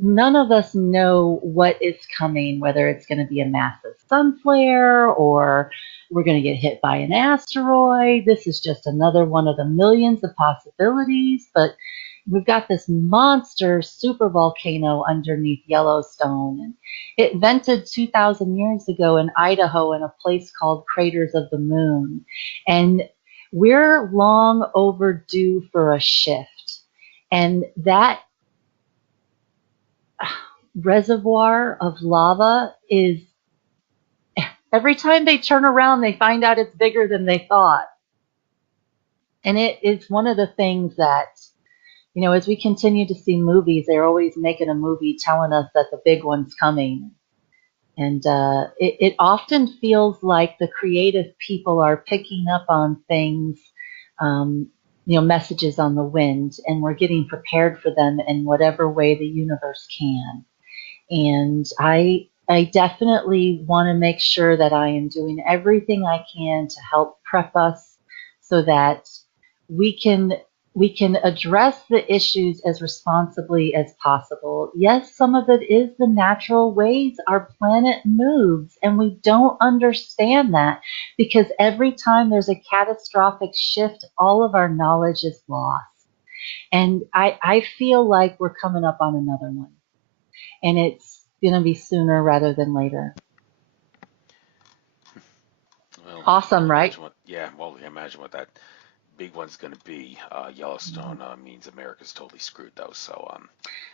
none of us know what is coming, whether it's going to be a massive sun flare or we're going to get hit by an asteroid. This is just another one of the millions of possibilities, but we've got this monster super volcano underneath Yellowstone. And it vented 2,000 years ago in Idaho in a place called Craters of the Moon. And we're long overdue for a shift. And that reservoir of lava is, every time they turn around, they find out it's bigger than they thought. And it is one of the things that, as we continue to see movies, they're always making a movie telling us that the big one's coming. And it often feels like the creative people are picking up on things um, messages on the wind, and we're getting prepared for them in whatever way the universe can. And I definitely want to make sure that I am doing everything I can to help prep us so that we can we can address the issues as responsibly as possible. Yes, some of it is the natural ways our planet moves, and we don't understand that because every time there's a catastrophic shift, all of our knowledge is lost. And I feel like we're coming up on another one, and it's going to be sooner rather than later. Well, Awesome, right? imagine what. Yeah, well, imagine what that big one's going to be. Yellowstone means America's totally screwed, though. So, and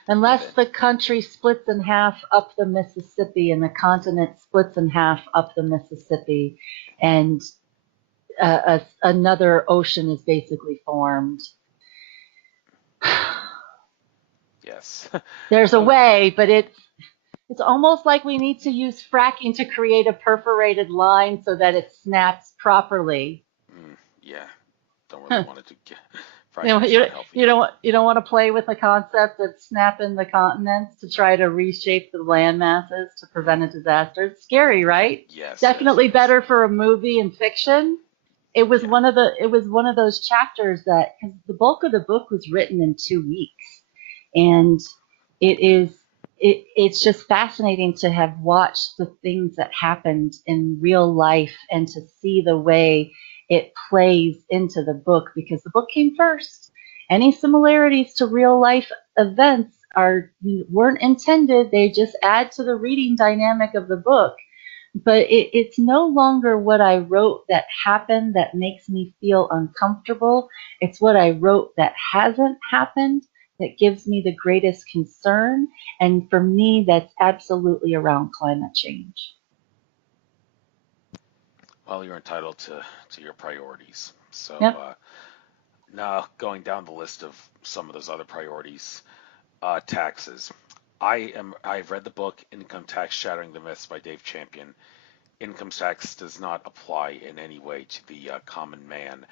Unless then the country splits in half up the Mississippi and the continent splits in half up the Mississippi, and another ocean is basically formed. yes, There's a oh, way, but it's almost like we need to use fracking to create a perforated line so that it snaps properly. yeah, don't really want it to get. You know, Fracking's not healthy. you don't want to play with the concept of snapping the continents to try to reshape the land masses to prevent a disaster. It's scary, right? Yes, yes, Definitely yes. better for a movie and fiction. Yeah. It was one of those chapters that because the bulk of the book was written in 2 weeks, and it is it's just fascinating to have watched the things that happened in real life and to see the way it plays into the book because the book came first. Any similarities to real life events are weren't intended. They just add to the reading dynamic of the book, but it's no longer what I wrote that happened that makes me feel uncomfortable. It's what I wrote that hasn't happened that gives me the greatest concern. And for me, that's absolutely around climate change. Well, you're entitled to your priorities. So Yep. now going down the list of some of those other priorities, taxes. I've read the book Income Tax Shattering the Myths by Dave Champion. Income tax does not apply in any way to the common man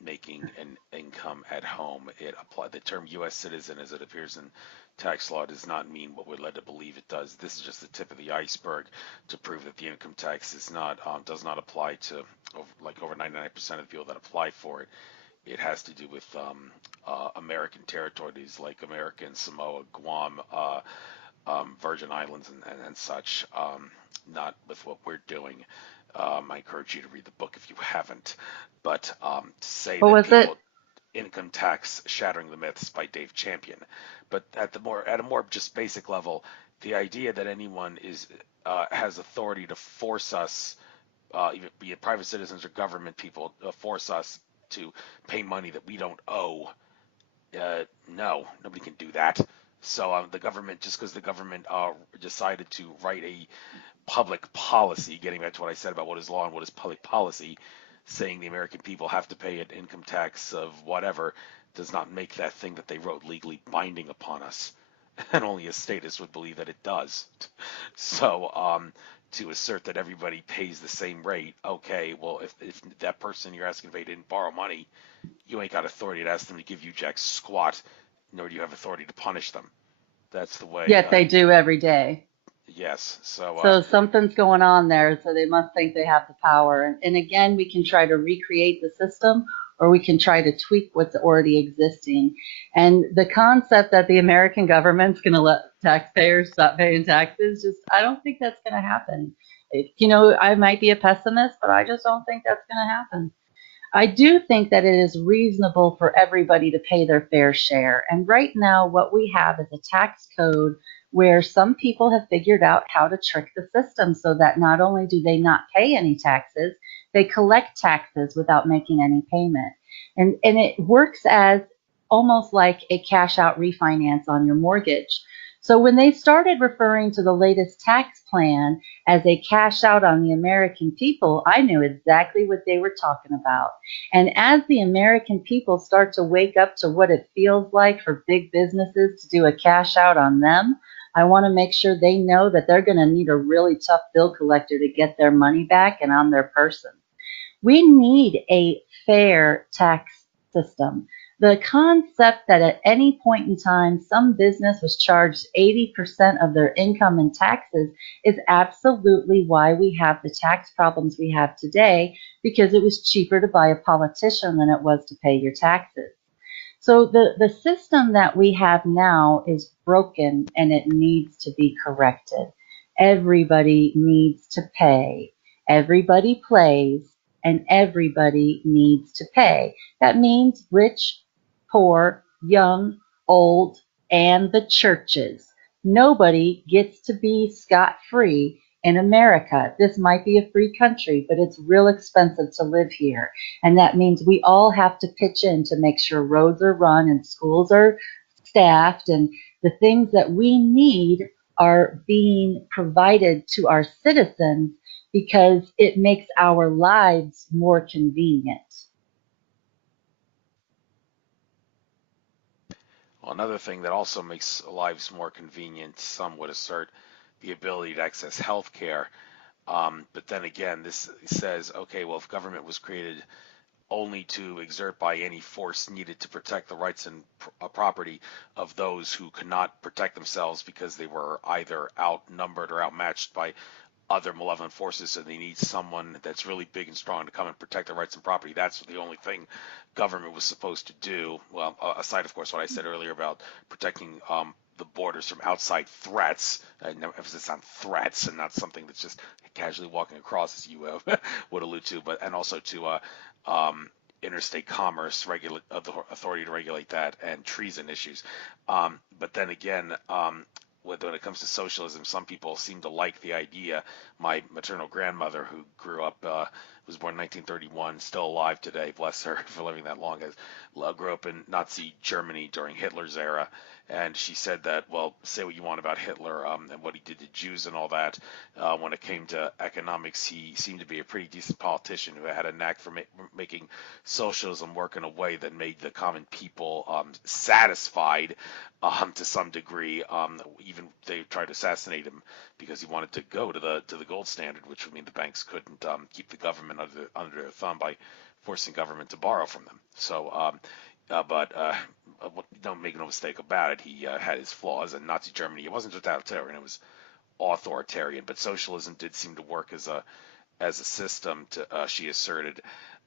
making an income at home. The term U.S. citizen, as it appears in tax law, does not mean what we're led to believe it does. This is just the tip of the iceberg to prove that the income tax does not apply to over 99% of the people that apply for it. It has to do with American territories like American Samoa, Guam, Virgin Islands, and such. Not with what we're doing. I encourage you to read the book if you haven't. But to say What that was it? people income tax shattering the myths by Dave Champion. But at a more just basic level, the idea that anyone has authority to force us, be it private citizens or government people, force us to pay money that we don't owe. No, nobody can do that. So the government, just because the government decided to write a public policy, getting back to what I said about what is law and what is public policy, saying the American people have to pay an income tax of whatever, does not make that thing that they wrote legally binding upon us. And only a statist would believe that it does. So to assert that everybody pays the same rate, okay, well, if that person you're asking if they didn't borrow money, you ain't got authority to ask them to give you jack squat, nor do you have authority to punish them. That's the way. Yet they do every day. Yes. So So something's going on there, so they must think they have the power. And again, we can try to recreate the system or we can try to tweak what's already existing. And the concept that the American government's going to let taxpayers stop paying taxes, just I don't think that's going to happen. I might be a pessimist, but I just don't think that's going to happen. I do think that it is reasonable for everybody to pay their fair share. And right now, what we have is a tax code where some people have figured out how to trick the system so that not only do they not pay any taxes, they collect taxes without making any payment. And it works as almost like a cash out refinance on your mortgage. So when they started referring to the latest tax plan as a cash out on the American people, I knew exactly what they were talking about. And as the American people start to wake up to what it feels like for big businesses to do a cash out on them, I want to make sure they know that they're going to need a really tough bill collector to get their money back and on their person. We need a fair tax system. The concept that at any point in time some business was charged 80% of their income in taxes is absolutely why we have the tax problems we have today, because it was cheaper to buy a politician than it was to pay your taxes. So the system that we have now is broken and it needs to be corrected. Everybody needs to pay. Everybody plays and everybody needs to pay. That means rich, poor, young, old, and the churches. Nobody gets to be scot-free in America. This might be a free country, but it's real expensive to live here. And that means we all have to pitch in to make sure roads are run and schools are staffed and the things that we need are being provided to our citizens because it makes our lives more convenient. Well, another thing that also makes lives more convenient, some would assert, the ability to access health care. But then again, this says, okay, well, if government was created only to exert by any force needed to protect the rights and property of those who could not protect themselves because they were either outnumbered or outmatched by other malevolent forces, so they need someone that's really big and strong to come and protect their rights and property. That's the only thing government was supposed to do. Well, aside, of course, what I said earlier about protecting the borders from outside threats, emphasis on threats and not something that's just casually walking across, as you would allude to, but and also to interstate commerce, authority to regulate that, and treason issues. But then again, when it comes to socialism, some people seem to like the idea. My maternal grandmother, who grew up, was born in 1931, still alive today, bless her for living that long, grew up in Nazi Germany during Hitler's era. And she said that, well, say what you want about Hitler and what he did to Jews and all that. When it came to economics, he seemed to be a pretty decent politician who had a knack for making socialism work in a way that made the common people satisfied to some degree. Even they tried to assassinate him because he wanted to go to the gold standard, which would mean the banks couldn't keep the government under their thumb by forcing government to borrow from them. So, but don't make no mistake about it. He had his flaws. In Nazi Germany, it wasn't totalitarian; it was authoritarian. But socialism did seem to work as a system. She asserted.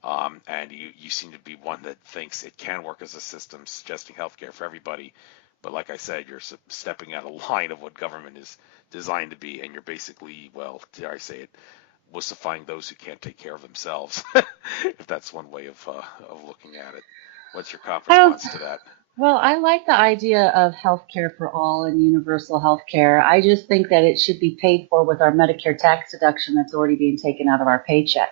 And you seem to be one that thinks it can work as a system, suggesting healthcare for everybody. But like I said, you're stepping out of line of what government is designed to be, and you're basically, well, dare I say it, wussifying those who can't take care of themselves, if that's one way of looking at it. What's your I don't response to that? Well, I like the idea of healthcare for all and universal healthcare. I just think that it should be paid for with our Medicare tax deduction that's already being taken out of our paycheck.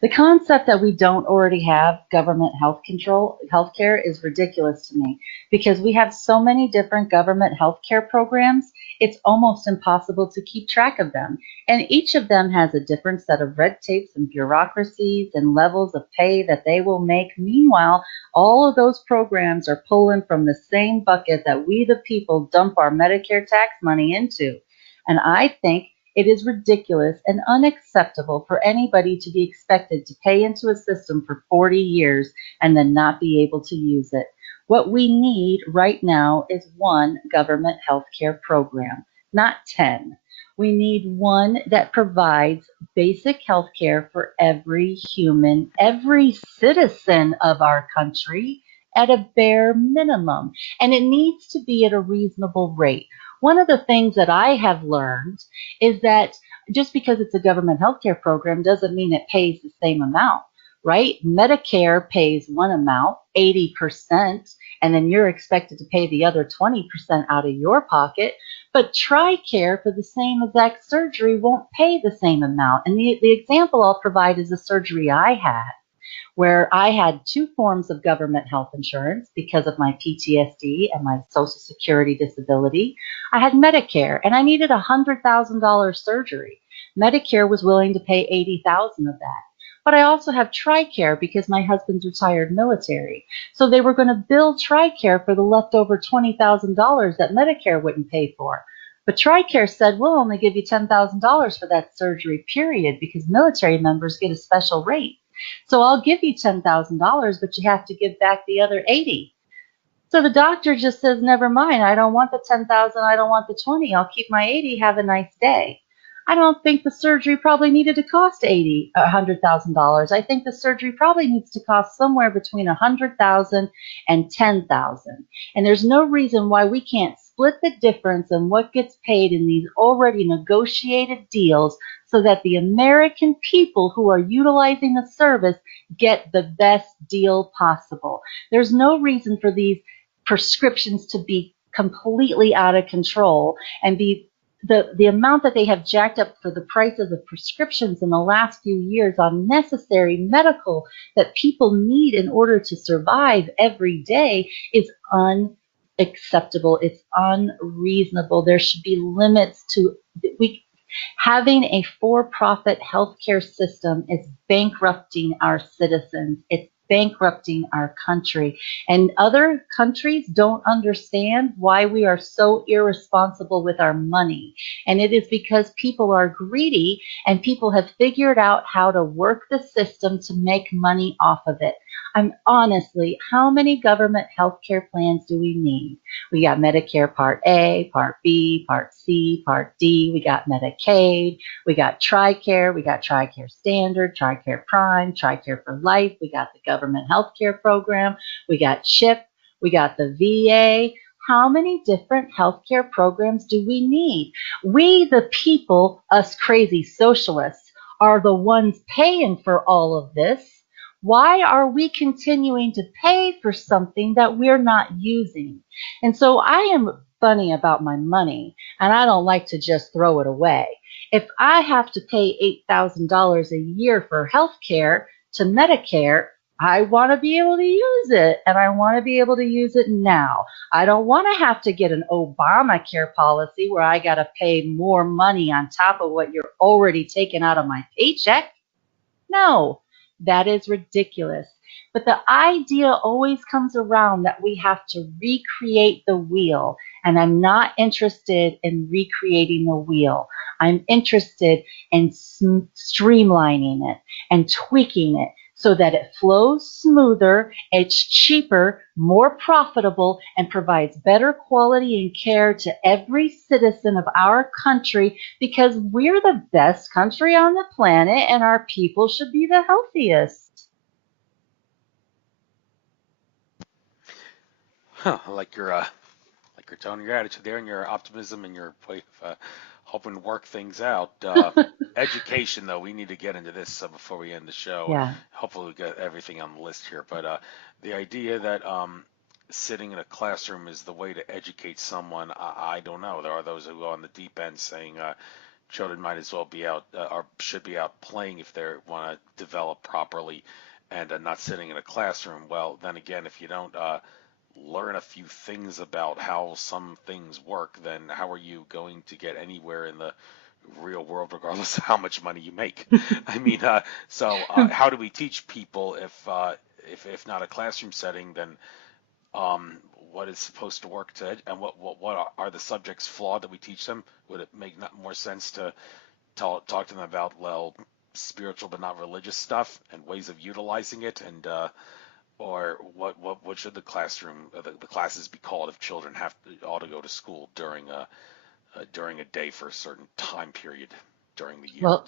The concept that we don't already have government healthcare is ridiculous to me because we have so many different government healthcare programs, it's almost impossible to keep track of them. And each of them has a different set of red tapes and bureaucracies and levels of pay that they will make. Meanwhile, all of those programs are pulling from the same bucket that we, the people, dump our Medicare tax money into. And I think it is ridiculous and unacceptable for anybody to be expected to pay into a system for 40 years and then not be able to use it. What we need right now is one government healthcare program, not 10. We need one that provides basic health care for every human, every citizen of our country at a bare minimum. And it needs to be at a reasonable rate. One of the things that I have learned is that just because it's a government healthcare program doesn't mean it pays the same amount, right? Medicare pays one amount, 80%, and then you're expected to pay the other 20% out of your pocket. But TRICARE for the same exact surgery won't pay the same amount. And the example I'll provide is a surgery I had where I had two forms of government health insurance because of my PTSD and my Social Security disability. I had Medicare and I needed $100,000 surgery. Medicare was willing to pay $80,000 of that. But I also have TRICARE because my husband's retired military. So they were going to bill TRICARE for the leftover $20,000 that Medicare wouldn't pay for. But TRICARE said, we'll only give you $10,000 for that surgery, period, because military members get a special rate. So I'll give you $10,000, but you have to give back the other 80. So the doctor just says, never mind. I don't want the 10,000. I don't want the 20. I'll keep my 80. Have a nice day. I don't think the surgery probably needed to cost $100,000. I think the surgery probably needs to cost somewhere between 100,000 and 10,000. And there's no reason why we can't split the difference in what gets paid in these already negotiated deals so that the American people who are utilizing the service get the best deal possible. There's no reason for these prescriptions to be completely out of control and be the amount that they have jacked up for the prices of prescriptions in the last few years on necessary medical that people need in order to survive every day is unacceptable. It's unreasonable. There should be limits to we having a for-profit healthcare system is bankrupting our citizens. It's bankrupting our country. And other countries don't understand why we are so irresponsible with our money. And it is because people are greedy and people have figured out how to work the system to make money off of it. I'm honestly, how many government healthcare plans do we need? We got Medicare Part A, Part B, Part C, Part D. We got Medicaid. We got TRICARE. We got TRICARE Standard, TRICARE Prime, TRICARE for Life. We got the government healthcare program. We got CHIP. We got the VA. How many different healthcare programs do we need? We, the people, us crazy socialists, are the ones paying for all of this. Why are we continuing to pay for something that we're not using? And so I am funny about my money, and I don't like to just throw it away. If I have to pay $8,000 a year for health care to Medicare, I want to be able to use it, and I want to be able to use it now. I don't want to have to get an Obamacare policy where I got to pay more money on top of what you're already taking out of my paycheck. No, that is ridiculous. But the idea always comes around that we have to recreate the wheel. And I'm not interested in recreating the wheel. I'm interested in streamlining it and tweaking it so that it flows smoother, it's cheaper, more profitable, and provides better quality and care to every citizen of our country because we're the best country on the planet and our people should be the healthiest. Huh, like your tone, your attitude there, and your optimism, and your way of hoping to work things out. Education, though, we need to get into this before we end the show. Yeah. Hopefully, we get everything on the list here. But the idea that sitting in a classroom is the way to educate someone, I don't know. There are those who go on the deep end saying children might as well be out or should be out playing if they want to develop properly and not sitting in a classroom. Well, then again, if you don't learn a few things about how some things work, then how are you going to get anywhere in the real world, regardless of how much money you make? I mean, how do we teach people if not a classroom setting, then what is supposed to work to, and what are the subjects flawed that we teach them? Would it make more sense to talk to them about, well, spiritual but not religious stuff and ways of utilizing it, and or what should the classes be called if children ought to go to school during a day for a certain time period during the year? Well,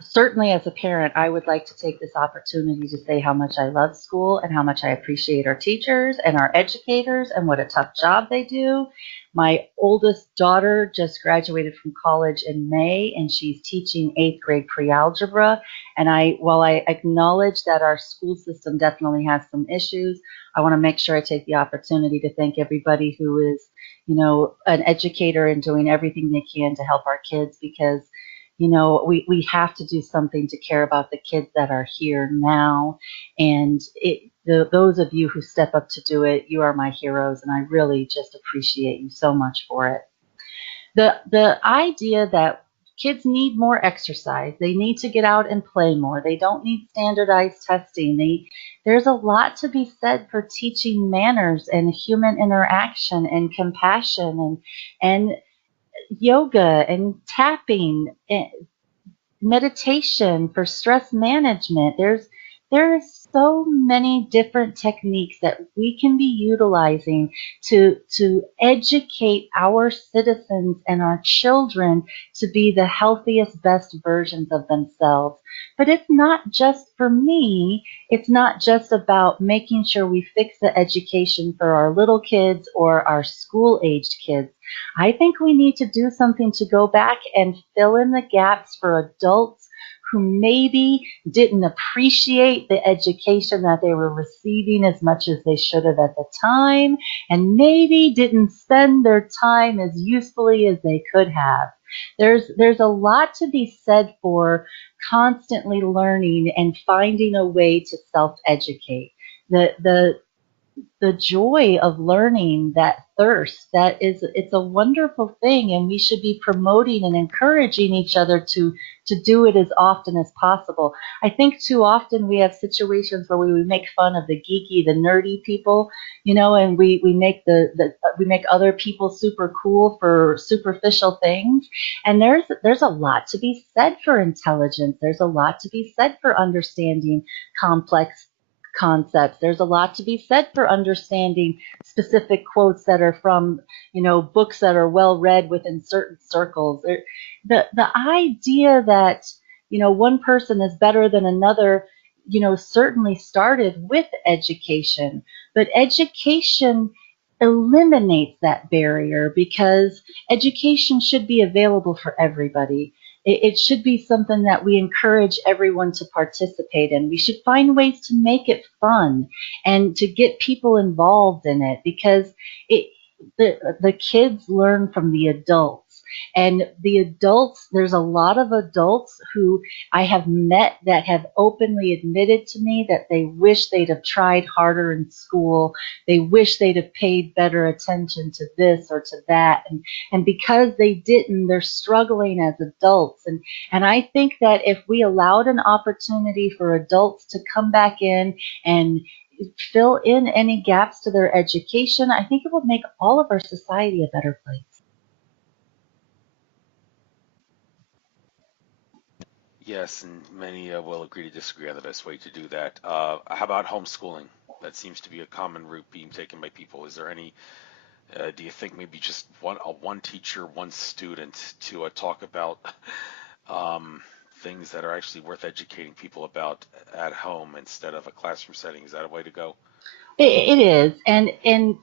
certainly as a parent, I would like to take this opportunity to say how much I love school and how much I appreciate our teachers and our educators and what a tough job they do. My oldest daughter just graduated from college in May and she's teaching eighth grade pre-algebra. And while I acknowledge that our school system definitely has some issues, I want to make sure I take the opportunity to thank everybody who is, an educator and doing everything they can to help our kids because we have to do something to care about the kids that are here now. And those of you who step up to do it, you are my heroes, and I really just appreciate you so much for it. The idea that kids need more exercise, they need to get out and play more, they don't need standardized testing. There's a lot to be said for teaching manners and human interaction and compassion and yoga and tapping, meditation for stress management. There are so many different techniques that we can be utilizing to educate our citizens and our children to be the healthiest, best versions of themselves. But it's not just for me. It's not just about making sure we fix the education for our little kids or our school aged kids. I think we need to do something to go back and fill in the gaps for adults who maybe didn't appreciate the education that they were receiving as much as they should have at the time, and maybe didn't spend their time as usefully as they could have. There's a lot to be said for constantly learning and finding a way to self-educate. The joy of learning, that thirst, that is, it's a wonderful thing, and we should be promoting and encouraging each other to do it as often as possible. I think too often we have situations where we make fun of the geeky, the nerdy people, and we make we make other people super cool for superficial things. And there's a lot to be said for intelligence. There's a lot to be said for understanding complex concepts. There's a lot to be said for understanding specific quotes that are from, books that are well read within certain circles. The idea that, one person is better than another, certainly started with education, but education eliminates that barrier because education should be available for everybody. It should be something that we encourage everyone to participate in. We should find ways to make it fun and to get people involved in it, because it, the kids learn from the adults. And the adults, there's a lot of adults who I have met that have openly admitted to me that they wish they'd have tried harder in school. They wish they'd have paid better attention to this or to that. And because they didn't, they're struggling as adults. And I think that if we allowed an opportunity for adults to come back in and fill in any gaps to their education, I think it will make all of our society a better place. Yes, and many will agree to disagree on the best way to do that. How about homeschooling? That seems to be a common route being taken by people. Is there any, do you think maybe just one teacher, one student to talk about um, things that are actually worth educating people about at home instead of a classroom setting? Is that a way to go? It is. And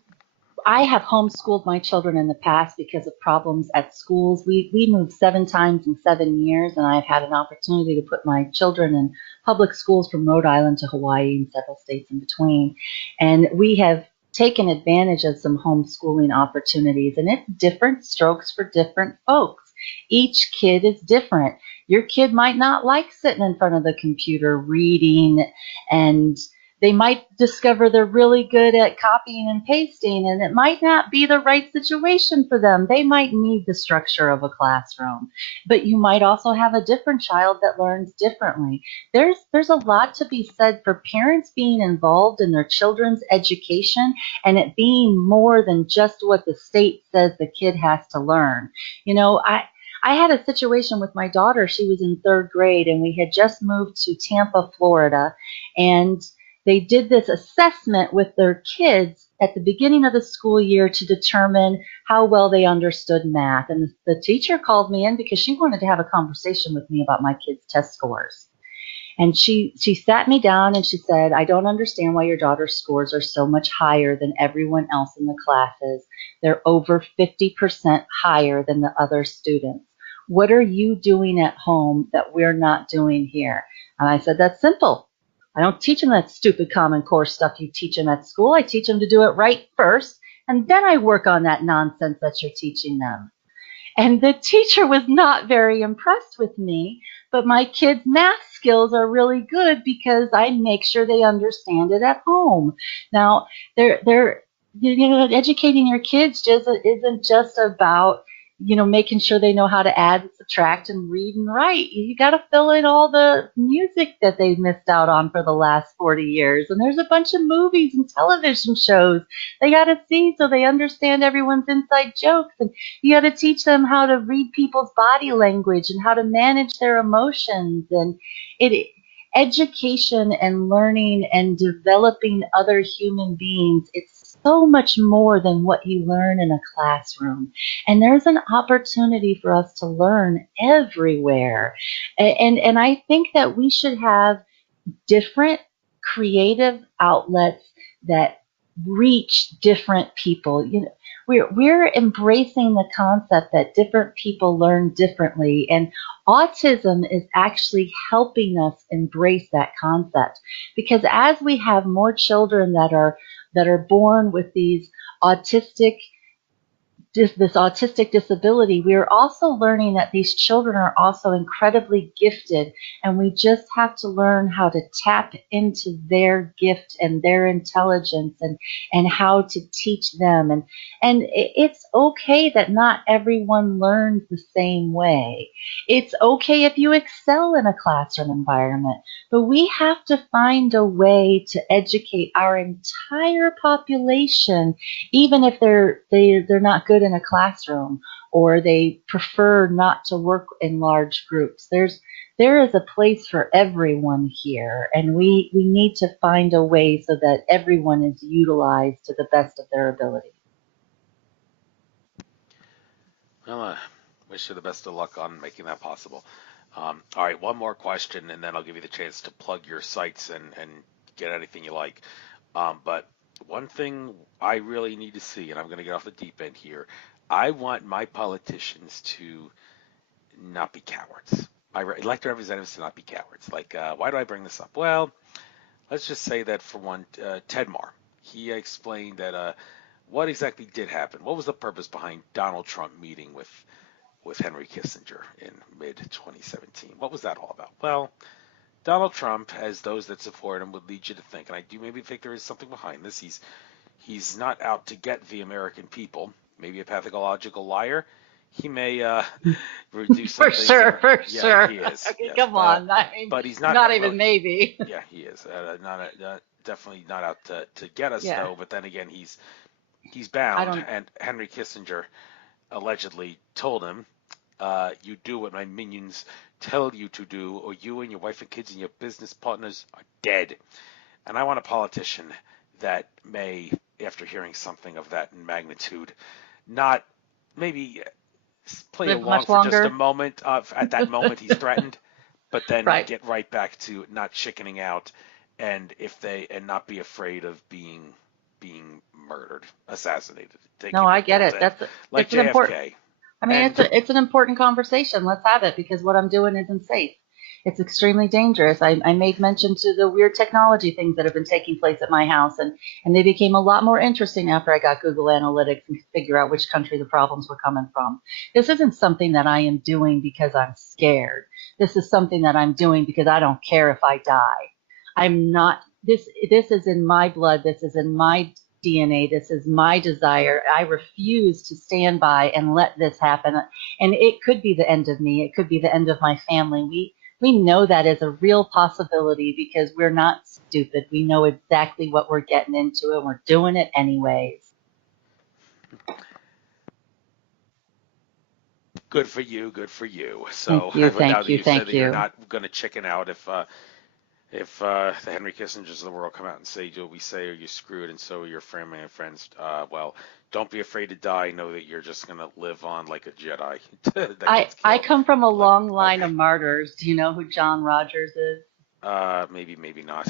I have homeschooled my children in the past because of problems at schools. We moved 7 times in 7 years, and I've had an opportunity to put my children in public schools from Rhode Island to Hawaii and several states in between. And we have taken advantage of some homeschooling opportunities, and it's different strokes for different folks. Each kid is different. Your kid might not like sitting in front of the computer reading, and they might discover they're really good at copying and pasting, and it might not be the right situation for them. They might need the structure of a classroom, but you might also have a different child that learns differently. There's a lot to be said for parents being involved in their children's education, and it being more than just what the state says the kid has to learn. I had a situation with my daughter. She was in third grade, and we had just moved to Tampa, Florida, and they did this assessment with their kids at the beginning of the school year to determine how well they understood math. And the teacher called me in because she wanted to have a conversation with me about my kids' test scores. And she sat me down and she said, I don't understand why your daughter's scores are so much higher than everyone else in the classes. They're over 50% higher than the other students. What are you doing at home that we're not doing here? And I said, that's simple. I don't teach them that stupid Common Core stuff you teach them at school. I teach them to do it right first, and then I work on that nonsense that you're teaching them. And the teacher was not very impressed with me, but my kids' math skills are really good because I make sure they understand it at home. Now, they're educating your kids just isn't just about making sure they know how to add and subtract and read and write. You got to fill in all the music that they've missed out on for the last 40 years. And there's a bunch of movies and television shows they got to see so they understand everyone's inside jokes. And you got to teach them how to read people's body language and how to manage their emotions. And it education and learning and developing other human beings, it's so much more than what you learn in a classroom. And there's an opportunity for us to learn everywhere. And I think that we should have different creative outlets that reach different people. You know, we're embracing the concept that different people learn differently, and autism is actually helping us embrace that concept, because as we have more children that are born with these autistic this autistic disability, we are also learning that these children are also incredibly gifted, and we just have to learn how to tap into their gift and their intelligence, and how to teach them. And it's okay that not everyone learns the same way. It's okay if you excel in a classroom environment, but we have to find a way to educate our entire population, even if they're not good in a classroom, or they prefer not to work in large groups. There is a place for everyone here, and we need to find a way so that everyone is utilized to the best of their ability. Well, wish you the best of luck on making that possible. All right, one more question, and then I'll give you the chance to plug your sites and get anything you like. But one thing I really need to see, and I'm going to get off the deep end here, I want my politicians to not be cowards. Elected representatives to not be cowards. Like, why do I bring this up? Well, let's just say that for one, Ted Marr, he explained that what exactly did happen. What was the purpose behind Donald Trump meeting with Henry Kissinger in mid 2017? What was that all about? Well, Donald Trump, as those that support him would lead you to think, and I do maybe think there is something behind this. He's not out to get the American people. Maybe a pathological liar. He may do some For things. sure, for Yeah, sure. he is. Okay, Yes, come on. I mean, but he's not not even really. maybe. Yeah, he is. Definitely not out to get us Yeah, though. But then again, he's I bound. don't. And Henry Kissinger allegedly told him, "You do what my minions tell you to do, or you and your wife and kids and your business partners are dead." And I want a politician that may, after hearing something of that magnitude, not maybe play Live along much for just a longer. moment. At that moment, he's threatened, but then Right. get right back to not chickening out, and not be afraid of being murdered, assassinated, taking No, your I get pill it. dead, like It's an important. JFK. I mean, And it's an important conversation. Let's have it, because what I'm doing isn't safe. It's extremely dangerous. I made mention to the weird technology things that have been taking place at my house, and they became a lot more interesting after I got Google Analytics and could figure out which country the problems were coming from. This isn't something that I am doing because I'm scared. This is something that I'm doing because I don't care if I die. I'm not. This is in my blood. This is in my DNA. This is my desire. I refuse to stand by and let this happen. And it could be the end of me. It could be the end of my family. We know that is a real possibility because we're not stupid. We know exactly what we're getting into, and we're doing it anyways. good for you, good for you. Thank So you, now thank that you, you've said thank that you're you. not going to chicken out if the Henry Kissingers of the world come out and say, do what we say, or you're screwed, and so are your family and friends, well, don't be afraid to die. Know that you're just going to live on like a Jedi that gets I killed. come from a Live, long line okay. of martyrs. Do you know who John Rogers is? Maybe, maybe not.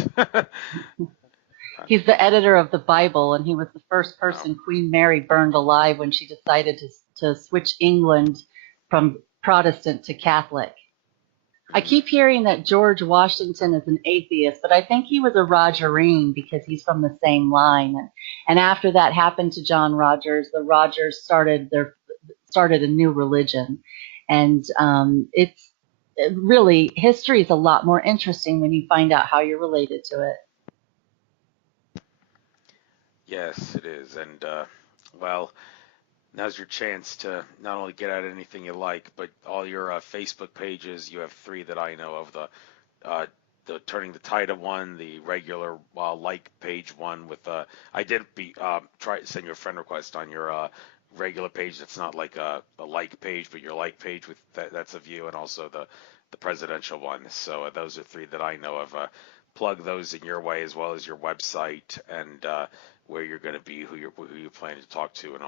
He's the editor of the Bible, and he was the first Oh. person Queen Mary burned alive when she decided to switch England from Protestant to Catholic. I Mm. keep hearing that George Washington is an atheist, but I think he was a Rogerine because he's from the same line. And after that happened to John Rogers, the Rogers started a new religion, and it's really history is a lot more interesting when you find out how you're related to it. Yes, it is. And, well, now's your chance to not only get at anything you like, but all your Facebook pages. You have three that I know of: uh, the Turning the Titta one, the regular like page one with I did be try to send you a friend request on your regular page that's not like a like page, but your like page with that's of you, and also the presidential one. So those are three that I know of. Plug those in your way, as well as your website and where you're going to be, who you plan to talk to, and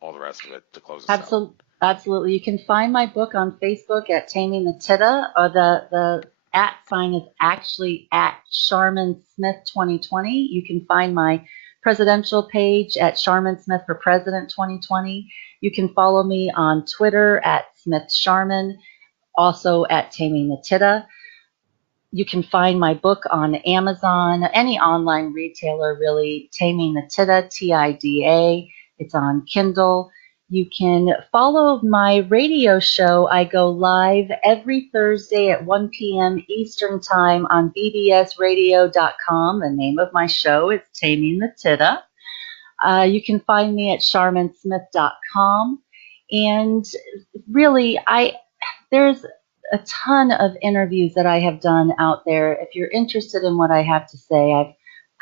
all the rest of it to close us out. Absolutely. You can find my book on Facebook at Taming the Titta. The at sign is actually at Sharmin Smith 2020. You can find my presidential page at Sharmin Smith for President 2020. You can follow me on Twitter at Smith Sharmin, also at Taming the Titta. You can find my book on Amazon, any online retailer really, Taming the Titta, Tida. It's on Kindle. You can follow my radio show. I go live every Thursday at 1 p.m. Eastern Time on bbsradio.com. The name of my show is Taming the Titta. You can find me at charminsmith.com. And really, there's a ton of interviews that I have done out there. If you're interested in what I have to say, I've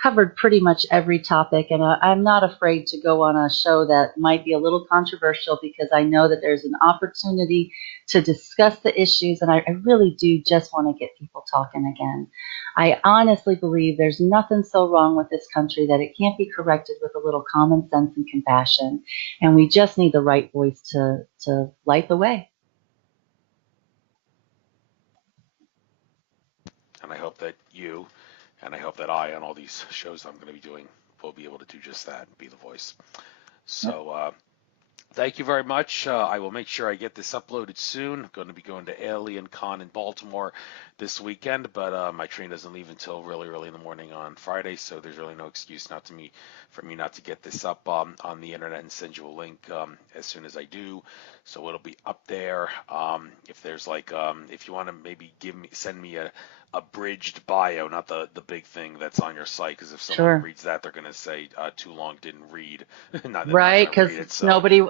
covered pretty much every topic, and I'm not afraid to go on a show that might be a little controversial, because I know that there's an opportunity to discuss the issues, and I really do just want to get people talking again. I honestly believe there's nothing so wrong with this country that it can't be corrected with a little common sense and compassion, and we just need the right voice to light the way. And I hope that you, and I hope that I, on all these shows I'm going to be doing, will be able to do just that and be the voice. So thank you very much. I will make sure I get this uploaded soon. I'm going to be going to Alien Con in Baltimore this weekend, but my train doesn't leave until really early in the morning on Friday, so there's really no excuse for me not to get this up on the internet and send you a link as soon as I do. So it'll be up there. If there's if you want to maybe send me a abridged bio, not the big thing that's on your site, because if someone reads that, they're going to say too long, didn't read. Right, because nobody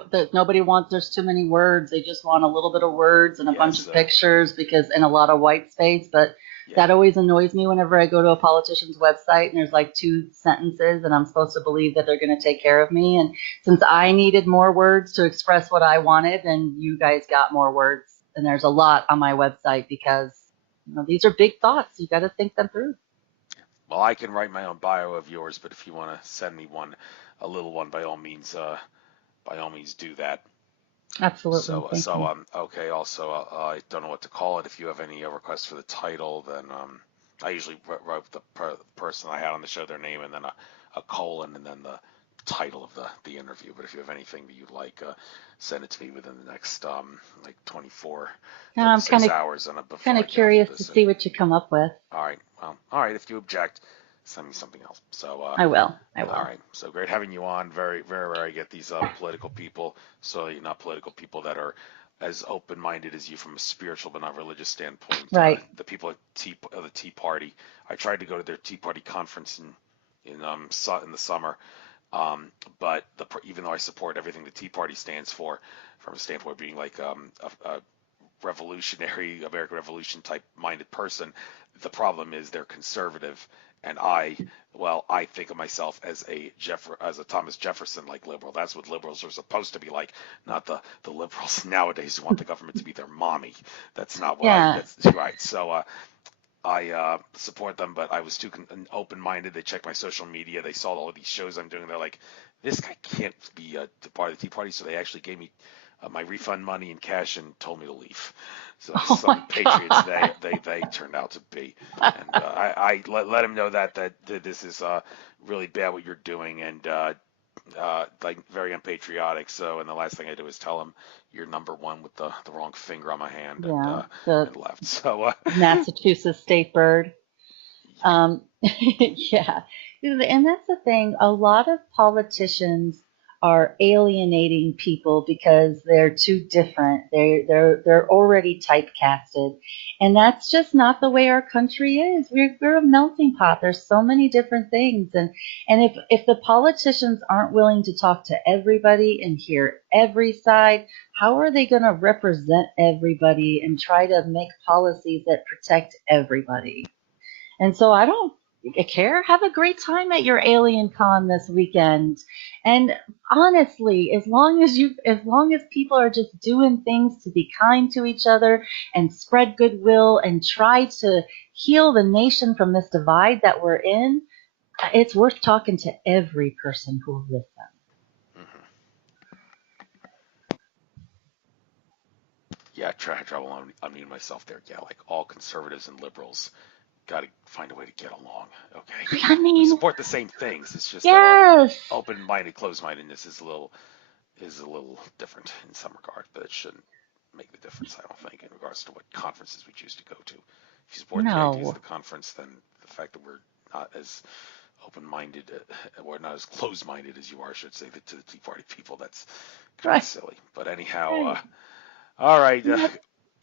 wants, there's too many words. They just want a little bit of words and a bunch of pictures, and a lot of white space. But that always annoys me whenever I go to a politician's website and there's like 2 sentences and I'm supposed to believe that they're going to take care of me. And since I needed more words to express what I wanted, then you guys got more words. And there's a lot on my website, because these are big thoughts. You got to think them through. Well, I can write my own bio of yours, but if you want to send me one, a little one, by all means do that. Absolutely. Okay. Also, I don't know what to call it. If you have any requests for the title, then I usually wrote the person I had on the show, their name, and then a colon, and then the title of the interview. But if you have anything that you'd like, send it to me within the next 24 hours. And I'm kind of curious to see what you come up with. All right. Well, all right. If you object, send me something else. So I will. All right. So great having you on. Very, very rare I get these political people. So not political people that are as open-minded as you from a spiritual but not religious standpoint. Right. The people at the Tea Party. I tried to go to their Tea Party conference in the summer. But even though I support everything the Tea Party stands for, from a standpoint of being like a revolutionary, American Revolution type minded person, the problem is they're conservative, and I think of myself as a Thomas Jefferson like liberal. That's what liberals are supposed to be like, not the liberals nowadays who want the government to be their mommy. That's not what that's right. So I support them, but I was too open-minded. They checked my social media. They saw all of these shows I'm doing. They're like, this guy can't be part of the Tea Party. So they actually gave me my refund money in cash and told me to leave. So some patriots they turned out to be. And I let him know that this is really bad what you're doing, and like very unpatriotic. So, and the last thing I did was tell him, you're number one with the wrong finger on my hand, and left. So Massachusetts state bird. Yeah, and that's the thing. A lot of politicians are alienating people because they're too different. They're already typecasted, and that's just not the way our country is. We're a melting pot. There's so many different things, and if the politicians aren't willing to talk to everybody and hear every side, how are they going to represent everybody and try to make policies that protect everybody? And so I don't care, have a great time at your alien con this weekend. And honestly, as long as people are just doing things to be kind to each other and spread goodwill and try to heal the nation from this divide that we're in, it's worth talking to every person who will listen. Hmm. Yeah, trouble. I'm meeting myself there. Yeah, like all conservatives and liberals got to find a way to get along. Okay, I we mean, support the same things. It's just that our yes. open-minded, closed-mindedness is a little different in some regard, but it shouldn't make the difference, I don't think, in regards to what conferences we choose to go to. If you support the ideas of No. the conference, then the fact that we're not as open-minded, or not as closed-minded as you are, I should say, to the Tea Party people, that's kind of Right. silly. But anyhow, Right. all right, And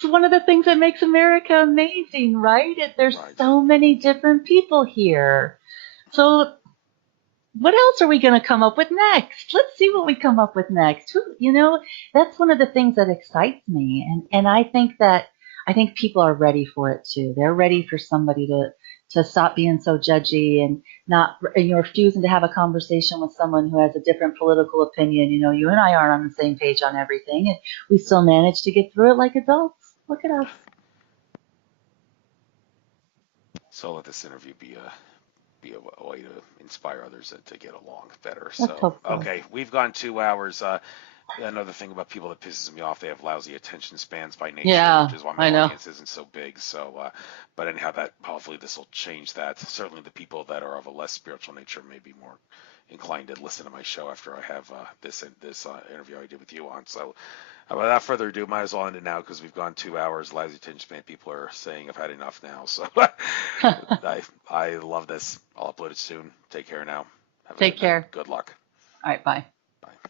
that's one of the things that makes America amazing, right? There's right. so many different people here. So what else are we going to come up with next? Let's see what we come up with next. That's one of the things that excites me, and I think people are ready for it too. They're ready for somebody to stop being so judgy and not refusing to have a conversation with someone who has a different political opinion. You and I aren't on the same page on everything, and we still manage to get through it like adults. Look at us. So let this interview be a way to inspire others to get along better. Let's So, hope so. okay, we've gone 2 hours. Another thing about people that pisses me off, they have lousy attention spans by nature, which Yeah, is why my I know. audience isn't so big. So, but anyhow, that hopefully this will change that. Certainly, the people that are of a less spiritual nature may be more inclined to listen to my show after I have this interview I did with you on. So, without further ado, might as well end it now because we've gone 2 hours. Lousy attention span people are saying I've had enough now. So, I love this. I'll upload it soon. Take care now. Have a Take good night. care. Good luck. All right, bye. Bye.